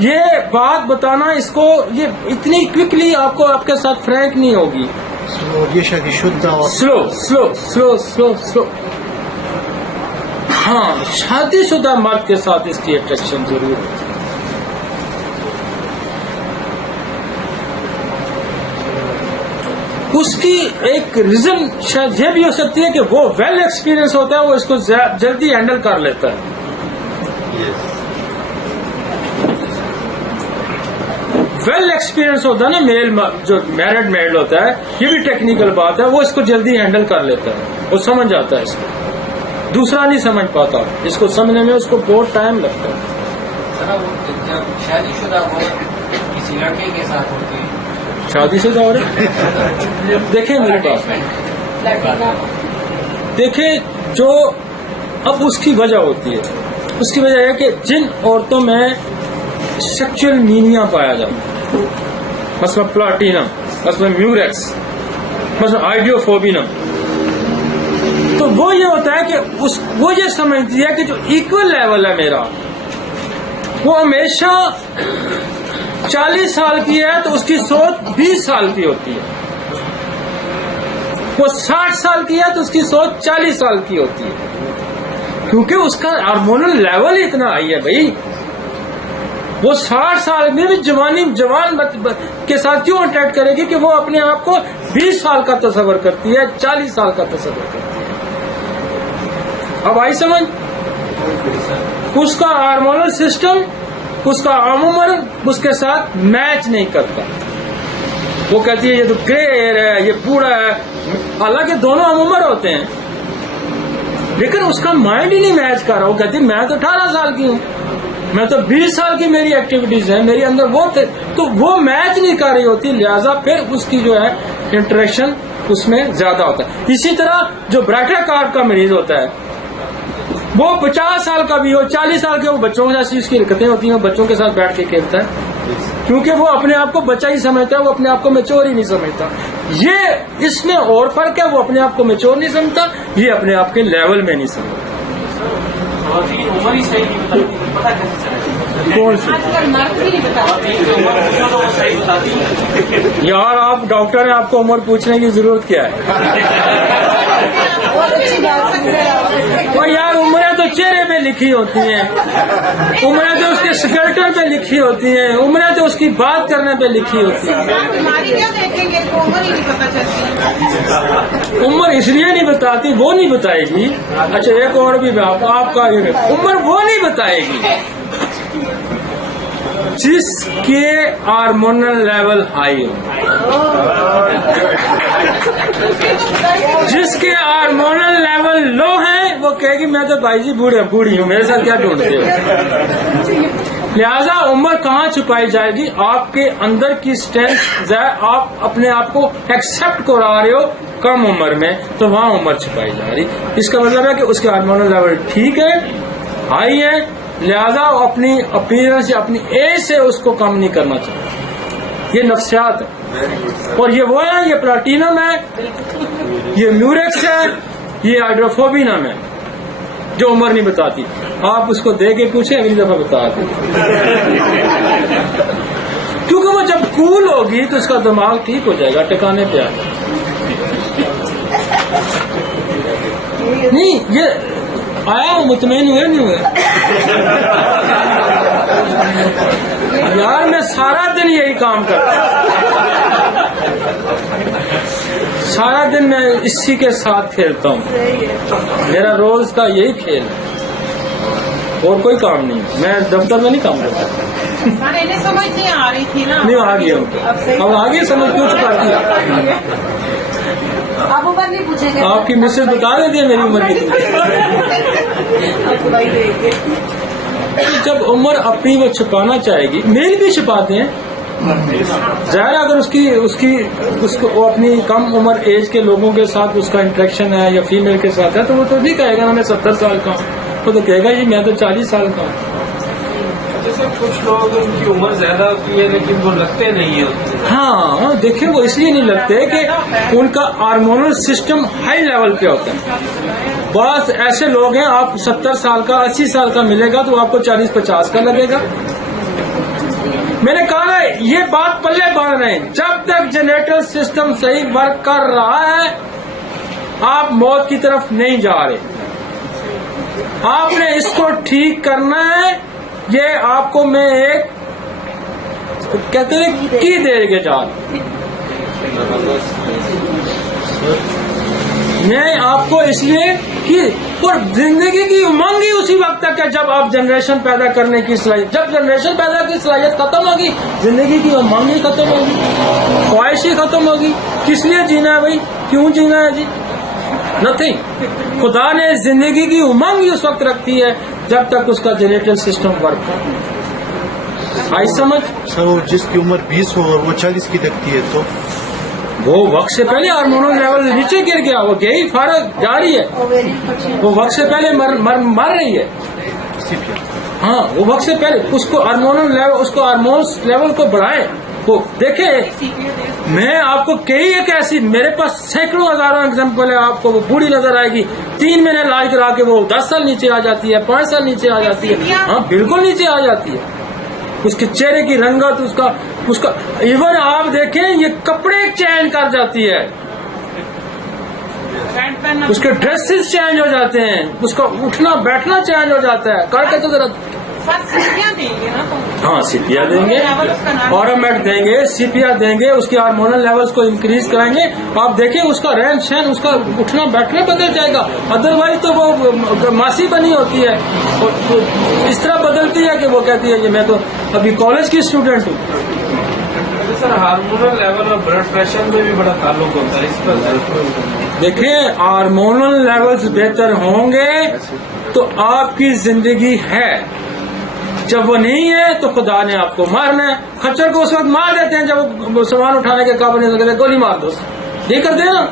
یہ بات بتانا اس کو یہ اتنی کوئکلی آپ کو آپ کے ساتھ فرینک نہیں ہوگی. اور یہ شادی شدہ اور سلو سلو سلو سلو سلو. ہاں شادی شدہ مرد کے ساتھ اس کی اٹریکشن ضرور ہوتی ہے. اس کی ایک ریزن شاید یہ بھی ہو سکتی ہے کہ وہ ویل ایکسپیرئنس ہوتا ہے, وہ اس کو جلدی ہینڈل کر لیتا ہے. ویل ایکسپیرئنس ہوتا ہے نا میل, جو میرڈ میل ہوتا ہے, یہ بھی ٹیکنیکل بات ہے, وہ اس کو جلدی ہینڈل کر لیتا ہے, وہ سمجھ جاتا ہے اس کو. دوسرا نہیں سمجھ پاتا, اس کو سمجھنے میں اس کو بہت ٹائم لگتا ہے. سر وہ جب شادی شدہ ہو کسی لڑکے کے ساتھ ہوتی ہے, شادی شدہ عورت دیکھیں میری بات, دیکھیں جو اب اس کی وجہ ہوتی ہے, اس کی وجہ ہے کہ جن عورتوں میں سیکچوئل مینیا پایا جاتا ہے, مثلا پلاٹینم, مثلا میوریکس, مثلا آئیڈیوفوبینم, تو وہ یہ ہوتا ہے کہ وہ یہ سمجھتی ہے کہ جو ایکول لیول ہے میرا, وہ ہمیشہ 40 سال کی ہے تو اس کی سوچ 20 سال کی ہوتی ہے. وہ 60 سال کی ہے تو اس کی سوچ 40 سال کی ہوتی ہے, کیونکہ اس کا ہارمونل لیول اتنا ہائی ہے بھائی. وہ 60 سال میں بھی جوان کے ساتھ کیوں اٹریکٹ کرے گی کہ وہ اپنے آپ کو 20 سال کا تصور کرتی ہے, 40 سال کا تصور کرتی ہے. اب آئی سمجھ؟ اس کا ہارمونل سسٹم, اس کا عمر اس کے ساتھ میچ نہیں کرتا. وہ کہتی ہے یہ تو گرے ایئر ہے, یہ بوڑھا ہے, حالانکہ دونوں عمر ہوتے ہیں, لیکن اس کا مائنڈ ہی نہیں میچ کر رہا. وہ کہتی ہے میں تو 18 سال کی ہوں, میں تو 20 سال کی میری ایکٹیویٹیز ہیں, میرے اندر وہ تھے, تو وہ میچ نہیں کر رہی ہوتی, لہذا پھر اس کی جو ہے انٹریکشن اس میں زیادہ ہوتا ہے. اسی طرح جو برائٹر کارڈ کا مریض ہوتا ہے, وہ 50 سال کا بھی ہو, 40 سال کے, وہ بچوں جیسی اس کی حرکتیں ہوتی ہیں, وہ بچوں کے ساتھ بیٹھ کے کھیلتا ہے, کیونکہ وہ اپنے آپ کو بچہ ہی سمجھتا ہے, وہ اپنے آپ کو میچور ہی نہیں سمجھتا. یہ اس میں اور فرق ہے, وہ اپنے آپ کو میچور نہیں سمجھتا, یہ اپنے آپ کے لیول میں نہیں سمجھتا. عمر ہی صحیح نہیں بتاتی, پتا کیسے چلے گا؟ کون سی یار, آپ ڈاکٹر ہیں, آپ کو عمر پوچھنے کی ضرورت کیا ہے؟ اور یار عمریں تو چہرے پہ لکھی ہوتی ہیں, عمریں تو اس کے اسکرٹر پہ لکھی ہوتی ہیں, عمریں تو اس کی بات کرنے پہ لکھی ہوتی ہیں. عمر اس لیے نہیں بتاتی, وہ نہیں بتائے گی. اچھا ایک اور بھی بات, آپ کا عمر وہ نہیں بتائے گی جس کے ہارمونل لیول ہائی ہو, جس کے ہارمونل لیول لو ہے وہ کہے گی میں تو بھائی جی بوڑھی ہوں, میرے ساتھ کیا ڈھونڈتے ہو. لہذا عمر کہاں چھپائی جائے گی؟ آپ کے اندر کی اسٹرینتھ, آپ اپنے آپ کو ایکسپٹ کرا رہے ہو کم عمر میں, تو وہاں عمر چھپائی جا رہی. اس کا مطلب ہے کہ اس کے ہارمونل لیول ٹھیک ہے, ہائی ہے, لہذا وہ اپنی اپیرنس یا اپنی ایج سے اس کو کم نہیں کرنا چاہتا. یہ نفسیات ہے. اور یہ وہ ہے, یہ پلاٹینم ہے, یہ میوریکس ہے, یہ ہائیڈروفوبینم ہے, جو عمر نہیں بتاتی. آپ اس کو دے کے پوچھیں, اگلی دفعہ بتا دیں, کیونکہ وہ جب کول ہوگی تو اس کا دماغ ٹھیک ہو جائے گا, ٹکانے پہ آ جائے گا. نہیں یہ آیا ہوں, مطمئن ہوئے نہیں ہوئے؟ یار میں سارا دن یہی کام کرتا ہوں, سارا دن میں اسی کے ساتھ کھیلتا ہوں, میرا روز کا یہی کھیل ہے, اور کوئی کام نہیں. میں دفتر میں نہیں کام کرتا. سمجھ نہیں آ رہی تھی نا, نہیں آ گیا ہوں, اب آگے سمجھ کیوں چکاتی ہے. آپ عمر نہیں پوچھیں گے, آپ کی مسز بتا دیتی ہے میری عمر کتنی. جب عمر اپنی وہ چھپانا چاہے گی, میل بھی چھپاتے ہیں ظاہر ہے. اگر اس کو وہ اپنی کم عمر ایج کے لوگوں کے ساتھ اس کا انٹریکشن ہے یا فیمیل کے ساتھ ہے, تو وہ تو نہیں کہے گا نا میں 70 سال کا ہوں, وہ تو کہے گا جی میں تو 40 سال کا ہوں. جیسے کچھ لوگ ان کی عمر زیادہ ہوتی ہے لیکن وہ لگتے نہیں ہیں. ہاں دیکھیں, وہ اس لیے نہیں لگتے کہ ان کا ہارمونل سسٹم ہائی لیول پہ ہوتا ہے. بعض ایسے لوگ ہیں, آپ 70 سال کا 80 سال کا ملے گا تو آپ کو 40-50 کا لگے گا. میں نے کہا نا یہ بات پلے باندھ رہے ہیں. جب تک جنریٹر سسٹم صحیح ورک کر رہا ہے آپ موت کی طرف نہیں جا رہے. آپ نے اس کو ٹھیک کرنا ہے. یہ آپ کو میں ایک کہتے ہیں کی دے کے جا رہا. میں آپ کو اس لیے کہ اور زندگی کی امنگ ہی اسی وقت تک ہے جب آپ جنریشن پیدا کرنے کی صلاحیت. جب جنریشن پیدا کی صلاحیت ختم ہوگی زندگی کی امنگ ہی ختم ہوگی, خواہش ہی ختم ہوگی. کس لیے جینا ہے بھائی, کیوں جینا ہے جی؟ نتھنگ. خدا نے زندگی کی امنگ ہی اس وقت رکھتی ہے جب تک اس کا جنریٹر سسٹم ورک ہو. آئی سمجھ؟ سر وہ جس کی عمر 20 ہو اور وہ 40 کی لگتی ہے تو وہ وقت سے پہلے ہارمونل لیول نیچے گر گیا, وہ گئی فارغ جا رہی ہے, وہ وقت سے پہلے مر رہی ہے. ہاں وہ وقت سے پہلے اس کو ہارمونل لیول, اس کو ہارمونس لیول کو بڑھائیں. وہ دیکھیں میں آپ کو کئی ایک ایسی میرے پاس سینکڑوں ہزاروں ایگزامپل ہے. آپ کو وہ بوڑھی نظر آئے گی 3 مہینے علاج کرا کے وہ 10 سال نیچے آ جاتی ہے, 5 سال نیچے آ جاتی ہے. ہاں بالکل نیچے آ جاتی ہے. اس کے چہرے کی رنگت, اس کا ایون آپ دیکھیں یہ کپڑے چینج کر جاتی ہے, اس کے ڈریسز چینج ہو جاتے ہیں, اس کا اٹھنا بیٹھنا چینج ہو جاتا ہے. کر کے تو ذرا ہاں سیپیا دیں گے, اورمیٹ دیں گے, سیپیا دیں گے, اس کے ہارمونل لیولز کو انکریز کریں گے. آپ دیکھیں اس کا رہن سہن, اس کا اٹھنا بیٹھنا بدل جائے گا. ادروائز تو وہ ماسی بنی ہوتی ہے, اس طرح بدلتی ہے کہ وہ کہتی ہے کہ میں تو ابھی کالج کی اسٹوڈنٹ ہوں. سر ہارمونل لیول اور بلڈ پریشر میں بھی بڑا تعلق ہوتا ہے اس پر. دیکھیں ہارمونل لیولز بہتر ہوں گے تو آپ کی زندگی ہے, جب وہ نہیں ہے تو خدا نے آپ کو مارنا ہے. خچر کو اس وقت مار دیتے ہیں جب وہ سامان اٹھانے کے قابل نہیں ہوتے, گولی مار دو, یہ کرتے ہیں نا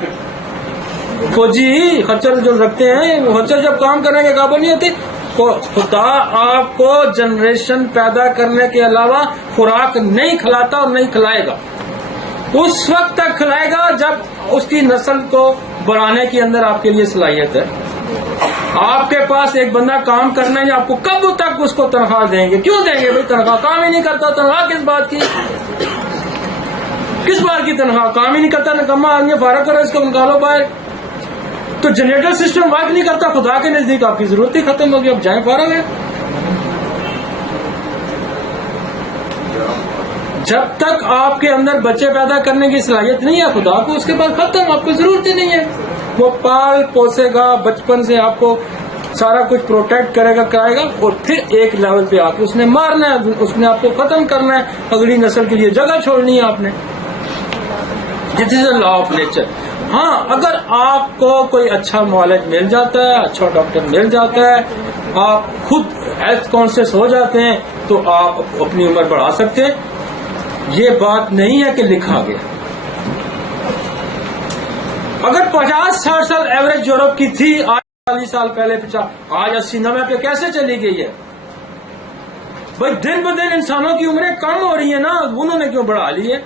فوجی. خچر جو رکھتے ہیں وہ خچر جب کام کرنے کے قابل نہیں ہوتے. خدا آپ کو جنریشن پیدا کرنے کے علاوہ خوراک نہیں کھلاتا اور نہیں کھلائے گا. اس وقت تک کھلائے گا جب اس کی نسل کو بڑھانے کے اندر آپ کے لیے صلاحیت ہے. آپ کے پاس ایک بندہ کام کرنا ہے, آپ کو کب تک اس کو تنخواہ دیں گے؟ کیوں دیں گے بھائی؟ تنخواہ کام ہی نہیں کرتا, تنخواہ کس بات کی؟ کس بات کی تنخواہ؟ کام ہی نہیں کرتا, نکما آدمی, فارغ کرو اس کو, نکالو باہر. تو جنریٹر سسٹم ورک نہیں کرتا, خدا کے نزدیک آپ کی ضرورت ہی ختم ہوگی. اب جائیں, فارغ ہے. جب تک آپ کے اندر بچے پیدا کرنے کی صلاحیت نہیں ہے خدا کو, اس کے بعد ختم, آپ کو ضرورت ہی نہیں ہے. وہ پال پوسے گا بچپن سے, آپ کو سارا کچھ پروٹیکٹ کرے گا, کرائے گا, اور پھر ایک لیول پہ آ کے اس نے مارنا ہے, اس نے آپ کو ختم کرنا ہے. اگلی نسل کے لیے جگہ چھوڑنی ہے آپ نے. دس از اے لا آف نیچر. ہاں اگر آپ کو کوئی اچھا معالج مل جاتا ہے, اچھا ڈاکٹر مل جاتا ہے, آپ خود ہیلتھ کانشیس ہو جاتے ہیں تو آپ اپنی عمر بڑھا سکتے ہیں. یہ بات نہیں ہے کہ لکھا گیا. اگر 50-60 سال ایوریج یورپ کی تھی آج 40 سال پہلے, آج 80-90 پہ کیسے چلی گئی ہے بھائی؟ دن ب دن انسانوں کی عمریں کم ہو رہی ہیں نا, انہوں نے کیوں بڑھا لی ہے؟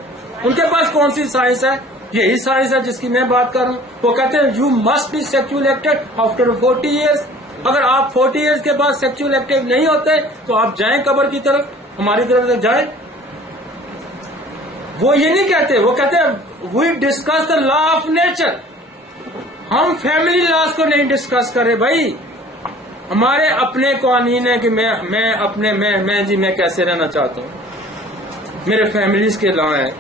ان کے پاس کون سی سائنس ہے؟ یہی سائنس ہے جس کی میں بات کر رہا ہوں. وہ کہتے ہیں you must be sexual active after 40 years. اگر آپ 40 ایئرس کے بعد سیکچوئل ایکٹیو نہیں ہوتے تو آپ جائیں قبر کی طرف, ہماری طرف سے جائیں. وہ یہ نہیں کہتے, وہ کہتے ہیں we discuss the law of nature. ہم فیملی لاز کو نہیں ڈسکس کر رہے بھائی. ہمارے اپنے قوانین ہیں کہ میں کیسے رہنا چاہتا ہوں. میرے فیملیز کے لا ہیں,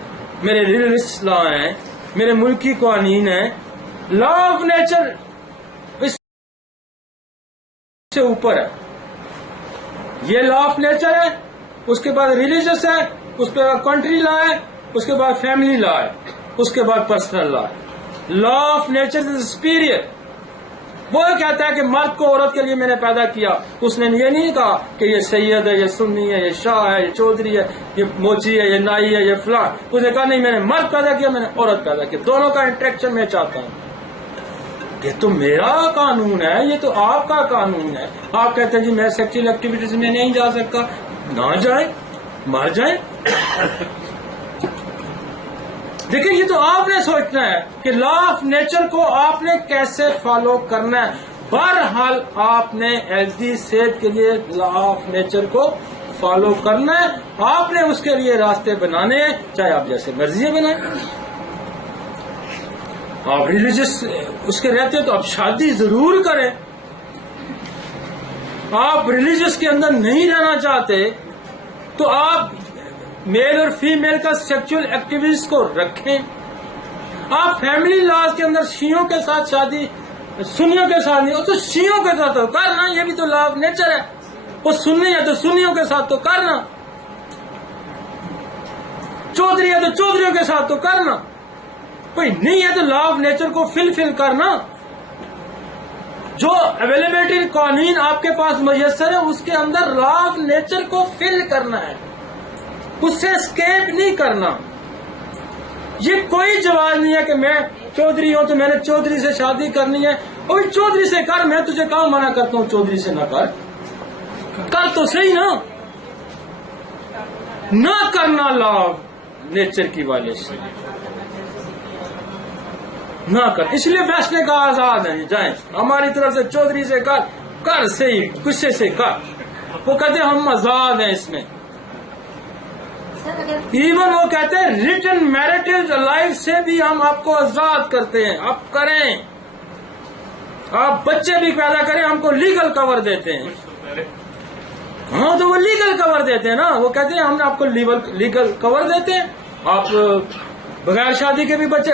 میرے ریلیجس لا ہیں, میرے ملک کی قوانین ہیں. لا آف نیچر اس سے اوپر ہے. یہ لا آف نیچر ہے, اس کے بعد ریلیجس ہے, اس کے بعد کنٹری لا ہے, اس کے بعد فیملی لا ہے, اس کے بعد پرسنل لا ہے. لا آف نیچر از سپیریئر. وہ کہتا ہے کہ مرد کو عورت کے لیے میں نے پیدا کیا. اس نے یہ نہیں کہا کہ یہ سید ہے, یہ سنی ہے, یہ شاہ ہے, یہ چودھری ہے, یہ موچی ہے, یہ نائی ہے, یہ فلاں. اس نے کہا نہیں, میں نے مرد پیدا کیا, میں نے عورت پیدا کیا. دونوں کا انٹریکشن میں چاہتا ہوں. یہ تو میرا قانون ہے, یہ تو آپ کا قانون ہے. آپ کہتے ہیں جی میں سیکچوئل ایکٹیویٹیز میں نہیں جا سکتا. نہ جائیں, مر جائیں. دیکھیں یہ تو آپ نے سوچنا ہے کہ لا آف نیچر کو آپ نے کیسے فالو کرنا ہے. بہرحال آپ نے ہیلتھی صحت کے لیے لا آف نیچر کو فالو کرنا ہے. آپ نے اس کے لیے راستے بنانے ہیں, چاہے آپ جیسے مرضی بنائیں. آپ ریلیجس اس کے رہتے تو آپ شادی ضرور کریں. آپ ریلیجس کے اندر نہیں رہنا چاہتے تو آپ میل اور فیمیل کا سیکچول ایکٹیویٹیز کو رکھیں. آپ فیملی لاز کے اندر شیعوں کے ساتھ شادی سنیوں کے ساتھ نہیں, تو شیعوں کے ساتھ تو کرنا, یہ بھی تو لا آف نیچر ہے. وہ سنی ہے تو سنیوں کے ساتھ تو کرنا, چودھری ہے تو چودھریوں کے ساتھ تو کرنا. کوئی نہیں ہے تو لا آف نیچر کو فل کرنا. جو اویلیبلٹی قوانین آپ کے پاس میسر ہے اس کے اندر لا آف نیچر کو فل کرنا ہے, اس سے اسکیپ نہیں کرنا. یہ کوئی جواز نہیں ہے کہ میں چودھری ہوں تو میں نے چودھری سے شادی کرنی ہے. اور چودھری سے کر, میں تجھے کہاں منع کرتا ہوں چودھری سے نہ کر تو صحیح نا. نہ کرنا لا آف نیچر کی وائلیشن نہ کر. اس لیے ویسٹ نے کہا آزاد ہیں, جائیں ہماری طرف سے چودھری سے کر صحیح, غصے سے کر. وہ کہتے ہیں ہم آزاد ہیں اس میں. ایون وہ کہتے ہیں ریٹن میرٹل لائف سے بھی ہم آپ کو آزاد کرتے ہیں, آپ کریں. آپ بچے بھی پیدا کریں, ہم کو لیگل کور دیتے ہیں. ہاں تو وہ لیگل کور دیتے ہیں نا. وہ کہتے ہیں ہم آپ کو لیگل کور دیتے ہیں. آپ بغیر شادی کے بھی بچے,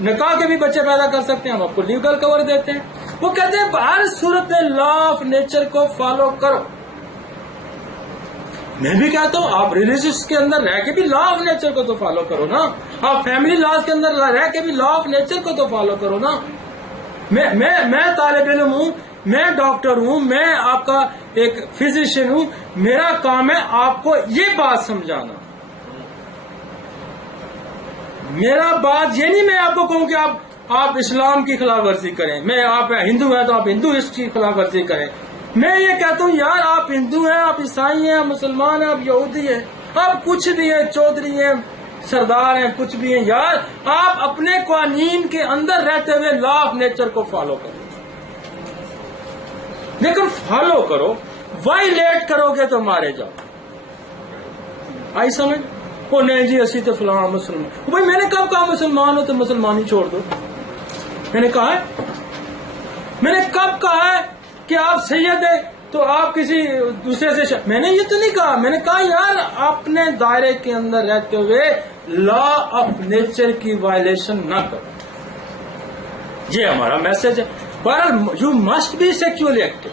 نکاح کے بھی بچے پیدا کر سکتے ہیں, ہم آپ کو لیگل کور دیتے ہیں. وہ کہتے ہیں ہر صورت میں لا آف نیچر کو فالو کرو. میں بھی کہتا ہوں آپ ریلیجس کے اندر رہ کے بھی لا آف نیچر کو تو فالو کرو نا. آپ فیملی لاز کے اندر رہ کے بھی لا آف نیچر کو تو فالو کرو نا. میں طالب علم ہوں, میں ڈاکٹر ہوں, میں آپ کا ایک فزیشین ہوں. میرا کام ہے آپ کو یہ بات سمجھانا. میرا بات یہ نہیں میں آپ کو کہوں کہ آپ اسلام کی خلاف ورزی کریں. میں آپ ہندو ہیں تو آپ ہندو کی خلاف ورزی کریں. میں یہ کہتا ہوں یار آپ ہندو ہیں, آپ عیسائی ہیں, آپ مسلمان ہیں, آپ یہودی ہیں, آپ کچھ بھی ہیں, چودھری ہیں, سردار ہیں, کچھ بھی ہیں. یار آپ اپنے قوانین کے اندر رہتے ہوئے لا آف نیچر کو فالو کرو, لیکن فالو کرو. وائلیٹ کرو گے تو مارے جاؤ. آئی سمجھ؟ وہ نہیں جی اسی تو فلاں مسلمان. بھائی میں نے کب کہا مسلمان ہو تو مسلمان ہی چھوڑ دو. میں نے کہا ہے, میں نے کب کہا ہے کہ آپ سید ہیں تو آپ کسی دوسرے سے میں نے یہ تو نہیں کہا. میں نے کہا یار اپنے دائرے کے اندر رہتے ہوئے لا آف نیچر کی وائلیشن نہ کرو. یہ ہمارا میسج ہے. بہرحال you must be sexually active.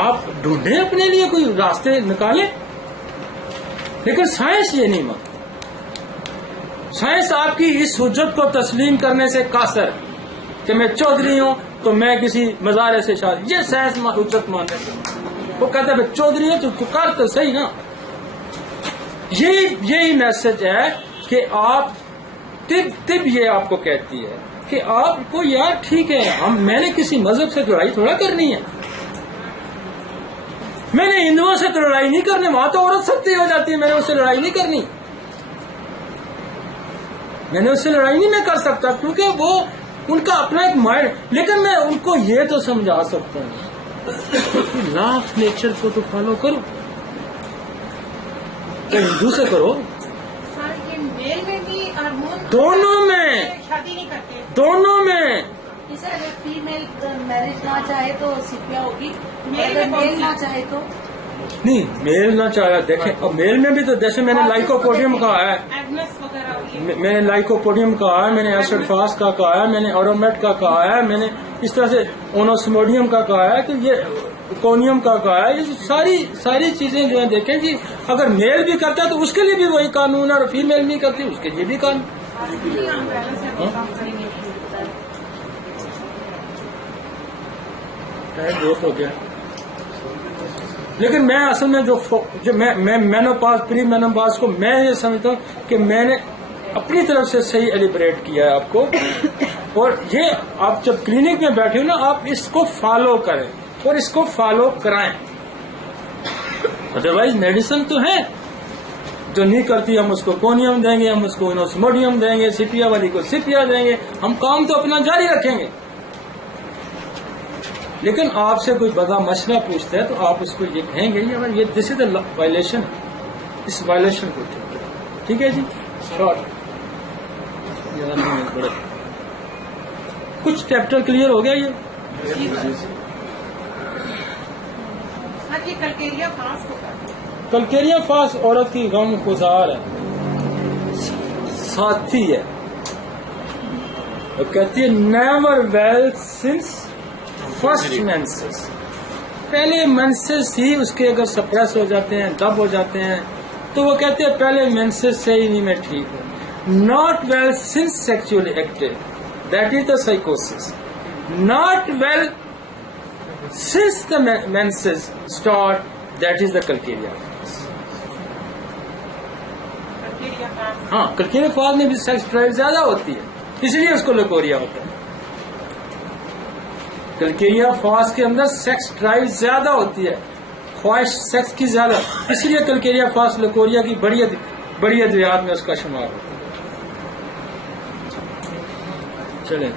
آپ ڈھونڈیں اپنے لیے کوئی راستے نکالیں, لیکن سائنس یہ نہیں مانتی. سائنس آپ کی اس حجت کو تسلیم کرنے سے قاصر ہے کہ میں چودھری ہوں تو میں کسی مزارے سے شادی, یہ سائنس حجت ماننے سے. وہ کہتے ہیں چودھری ہے تو کر تو صحیح نا. یہی میسج ہے کہ آپ طب یہ آپ کو کہتی ہے کہ آپ کو یار ٹھیک ہے, میں نے کسی مذہب سے لڑائی تھوڑا کرنی ہے. میں نے ہندوؤں سے تو لڑائی نہیں کرنی, وہاں تو عورت سختی ہو جاتی ہے, میں نے اس سے لڑائی نہیں کرنی. میں نے اس سے لڑائی نہیں میں کر سکتا کیونکہ وہ ان کا اپنا ایک مائنڈ. لیکن میں ان کو یہ تو سمجھا سکتا ہوں لا آف نیچر کو تو فالو کرو. تو ہندو سے کرو, دونوں میں, دونوں میں. اگر فیمیل میرج نہ چاہے تو سپیا ہوگی, اگر میل نہ چاہے تو نہیں. میل نہ چاہے, دیکھیں اب میل میں بھی تو جیسے میں نے لائکوپوڈیم کہا ہے, میں نے لائکوپوڈیم کہا ہے, میں نے ایسڈ فاس کا کہا ہے, میں نے اورومیٹ کا کہا ہے, میں نے اس طرح سے اونوسموڈیم کا کہا ہے, تو یہ کونیم کا کہا ہے. یہ ساری چیزیں جو ہیں دیکھیں جی, اگر میل بھی کرتا ہے تو اس کے لیے بھی وہی قانون ہے, اور فیمیل نہیں کرتی اس کے لیے بھی قانون. بہت ہو گیا. لیکن میں اصل میں جو میں مینوپاز پری مینوپاز کو میں یہ سمجھتا ہوں کہ میں نے اپنی طرف سے صحیح ایلیبریٹ کیا ہے آپ کو. اور یہ آپ جب کلینک میں بیٹھے ہو نا, آپ اس کو فالو کریں اور اس کو فالو کرائیں. ادروائز میڈیسن تو ہے جو نہیں کرتی, ہم اس کو کونیم دیں گے, ہم اس کو انوسموڈیم دیں گے, سپیا والی کو سپیا دیں گے, ہم کام تو اپنا جاری رکھیں گے. لیکن آپ سے کوئی بڑا مسئلہ پوچھتا ہے تو آپ اس کو یہ کہیں گے یہ this is a violation, us violation کو ٹھیک ہے جی. شارٹ کچھ چیپٹر کلیئر ہو گیا یہ. کلکیریا فاس عورت کی غم گزار ہے، ساتھی ہے. وہ کہتی ہے never well sense first menses. پہلے مینسز ہی اس کے اگر سپریس ہو جاتے ہیں، دب ہو جاتے ہیں، تو وہ کہتے ہیں پہلے مینسز سے ہی نہیں میں ٹھیک ہوں. Not well since sexually active, that is the sycosis. Not well since the menses start, that is the calcarea phos. ہاں کلکیریا فاس میں بھی سیکس ڈرائیو زیادہ ہوتی ہے، اس لیے اس کو لکوریا ہوتا ہے. کلکیریا فاس کے اندر سیکس ڈرائیو زیادہ ہوتی ہے، خواہش سیکس کی زیادہ، اس لیے کلکیریا فاس لکوریا کی بڑی ادویات میں اس کا شمار ہوتا ہے. چلیں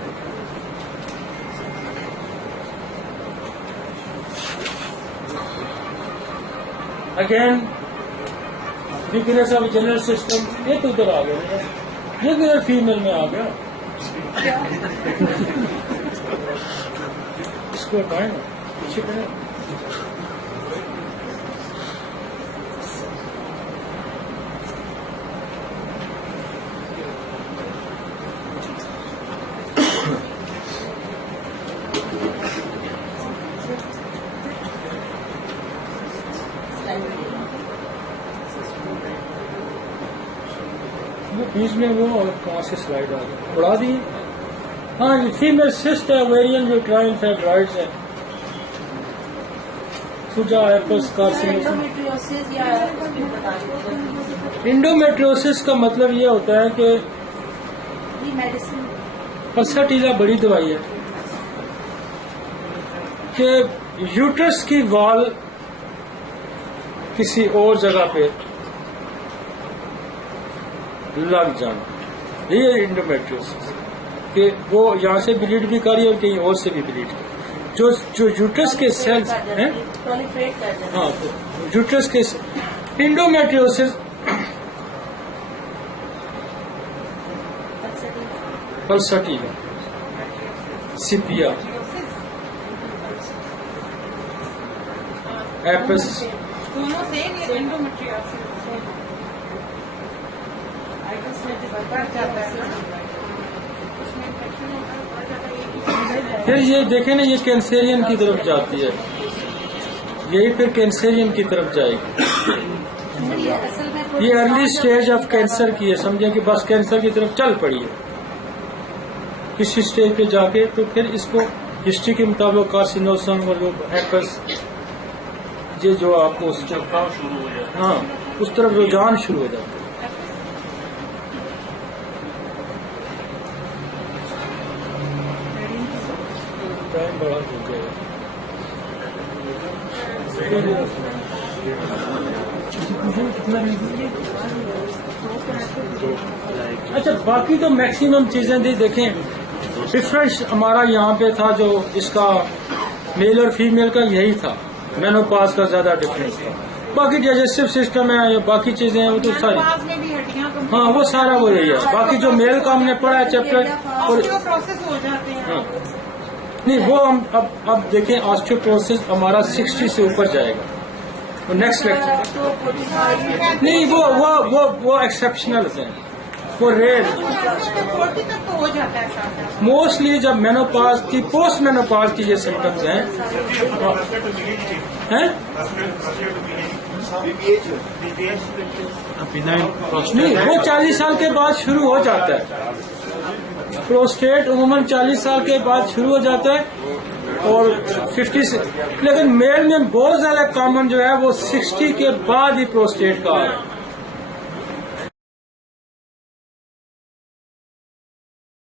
again weakness of general system. یہ تو ادھر آ گیا، یہ ادھر فیمل میں آ گیا. اس کو ہٹائیں نا، پیچھے کریں. بیچ میں وہ کہاں سے سلائڈ آ گیا، اڑا دی. ہاں جی فیمل سسٹ ہے، ویرین یوٹرائن فائبرائڈز ہے. سوجا ایپس کارسینوسس. انڈومیٹریوسس کا مطلب یہ ہوتا ہے کہ پلسٹیلا بڑی دوائی ہے کہ یوٹرس کی وال کسی اور جگہ پہ لگ جانا، یہ انڈومیٹریوسس کہ وہ یہاں سے بلیڈ بھی کری اور کہیں اور سے بھی بلیڈ کری. جو یوٹرس کے سیلز ہیں، ہاں یوٹرس کے انڈومیٹریوسس پلسٹیلا، سپیا، ایپس. پھر یہ دیکھیں نا، یہ کینسرین کی طرف جاتی ہے، یہی پھر کینسرین کی طرف جائے گی. یہ ارلی سٹیج آف کینسر کی ہے، سمجھیں کہ بس کینسر کی طرف چل پڑی ہے کسی سٹیج پہ جا کے. تو پھر اس کو ہسٹری کے مطابق کارسینوسم اور ایپس، یہ جو آپ کو ہاں اس طرف رجحان شروع ہو جاتا ہے. ٹائم بڑا ہو گیا. اچھا باقی تو میکسیمم چیزیں دیکھیں ڈفرینس ہمارا یہاں پہ تھا، جو اس کا میل اور فیمیل کا یہی تھا، مینوپاز کا زیادہ ڈفرینس تھا. باقی ڈائجسٹو سسٹم ہے یا باقی چیزیں ہیں وہ تو ساری، ہاں وہ سارا وہ یہی ہے. باقی جو میل کا ہم نے پڑھا ہے چیپٹر اور ہاں نہیں وہ ہم اب دیکھیں آسٹیوپروسس ہمارا 60 سے اوپر جائے گا. نیکسٹ لیکچر نہیں وہ ایکسیپشنل ہیں، وہ ریئر. موسٹلی جب مینوپاز کی پوسٹ مینوپاز کی یہ سمٹمز ہیں نہیں، وہ 40 سال کے بعد شروع ہو جاتا ہے. پروسٹیٹ عموماً 40 سال کے بعد شروع ہو جاتا ہے اور 50 سے، لیکن میل میں بہت زیادہ کامن جو ہے وہ 60 کے بعد ہی پروسٹیٹ کا ہے.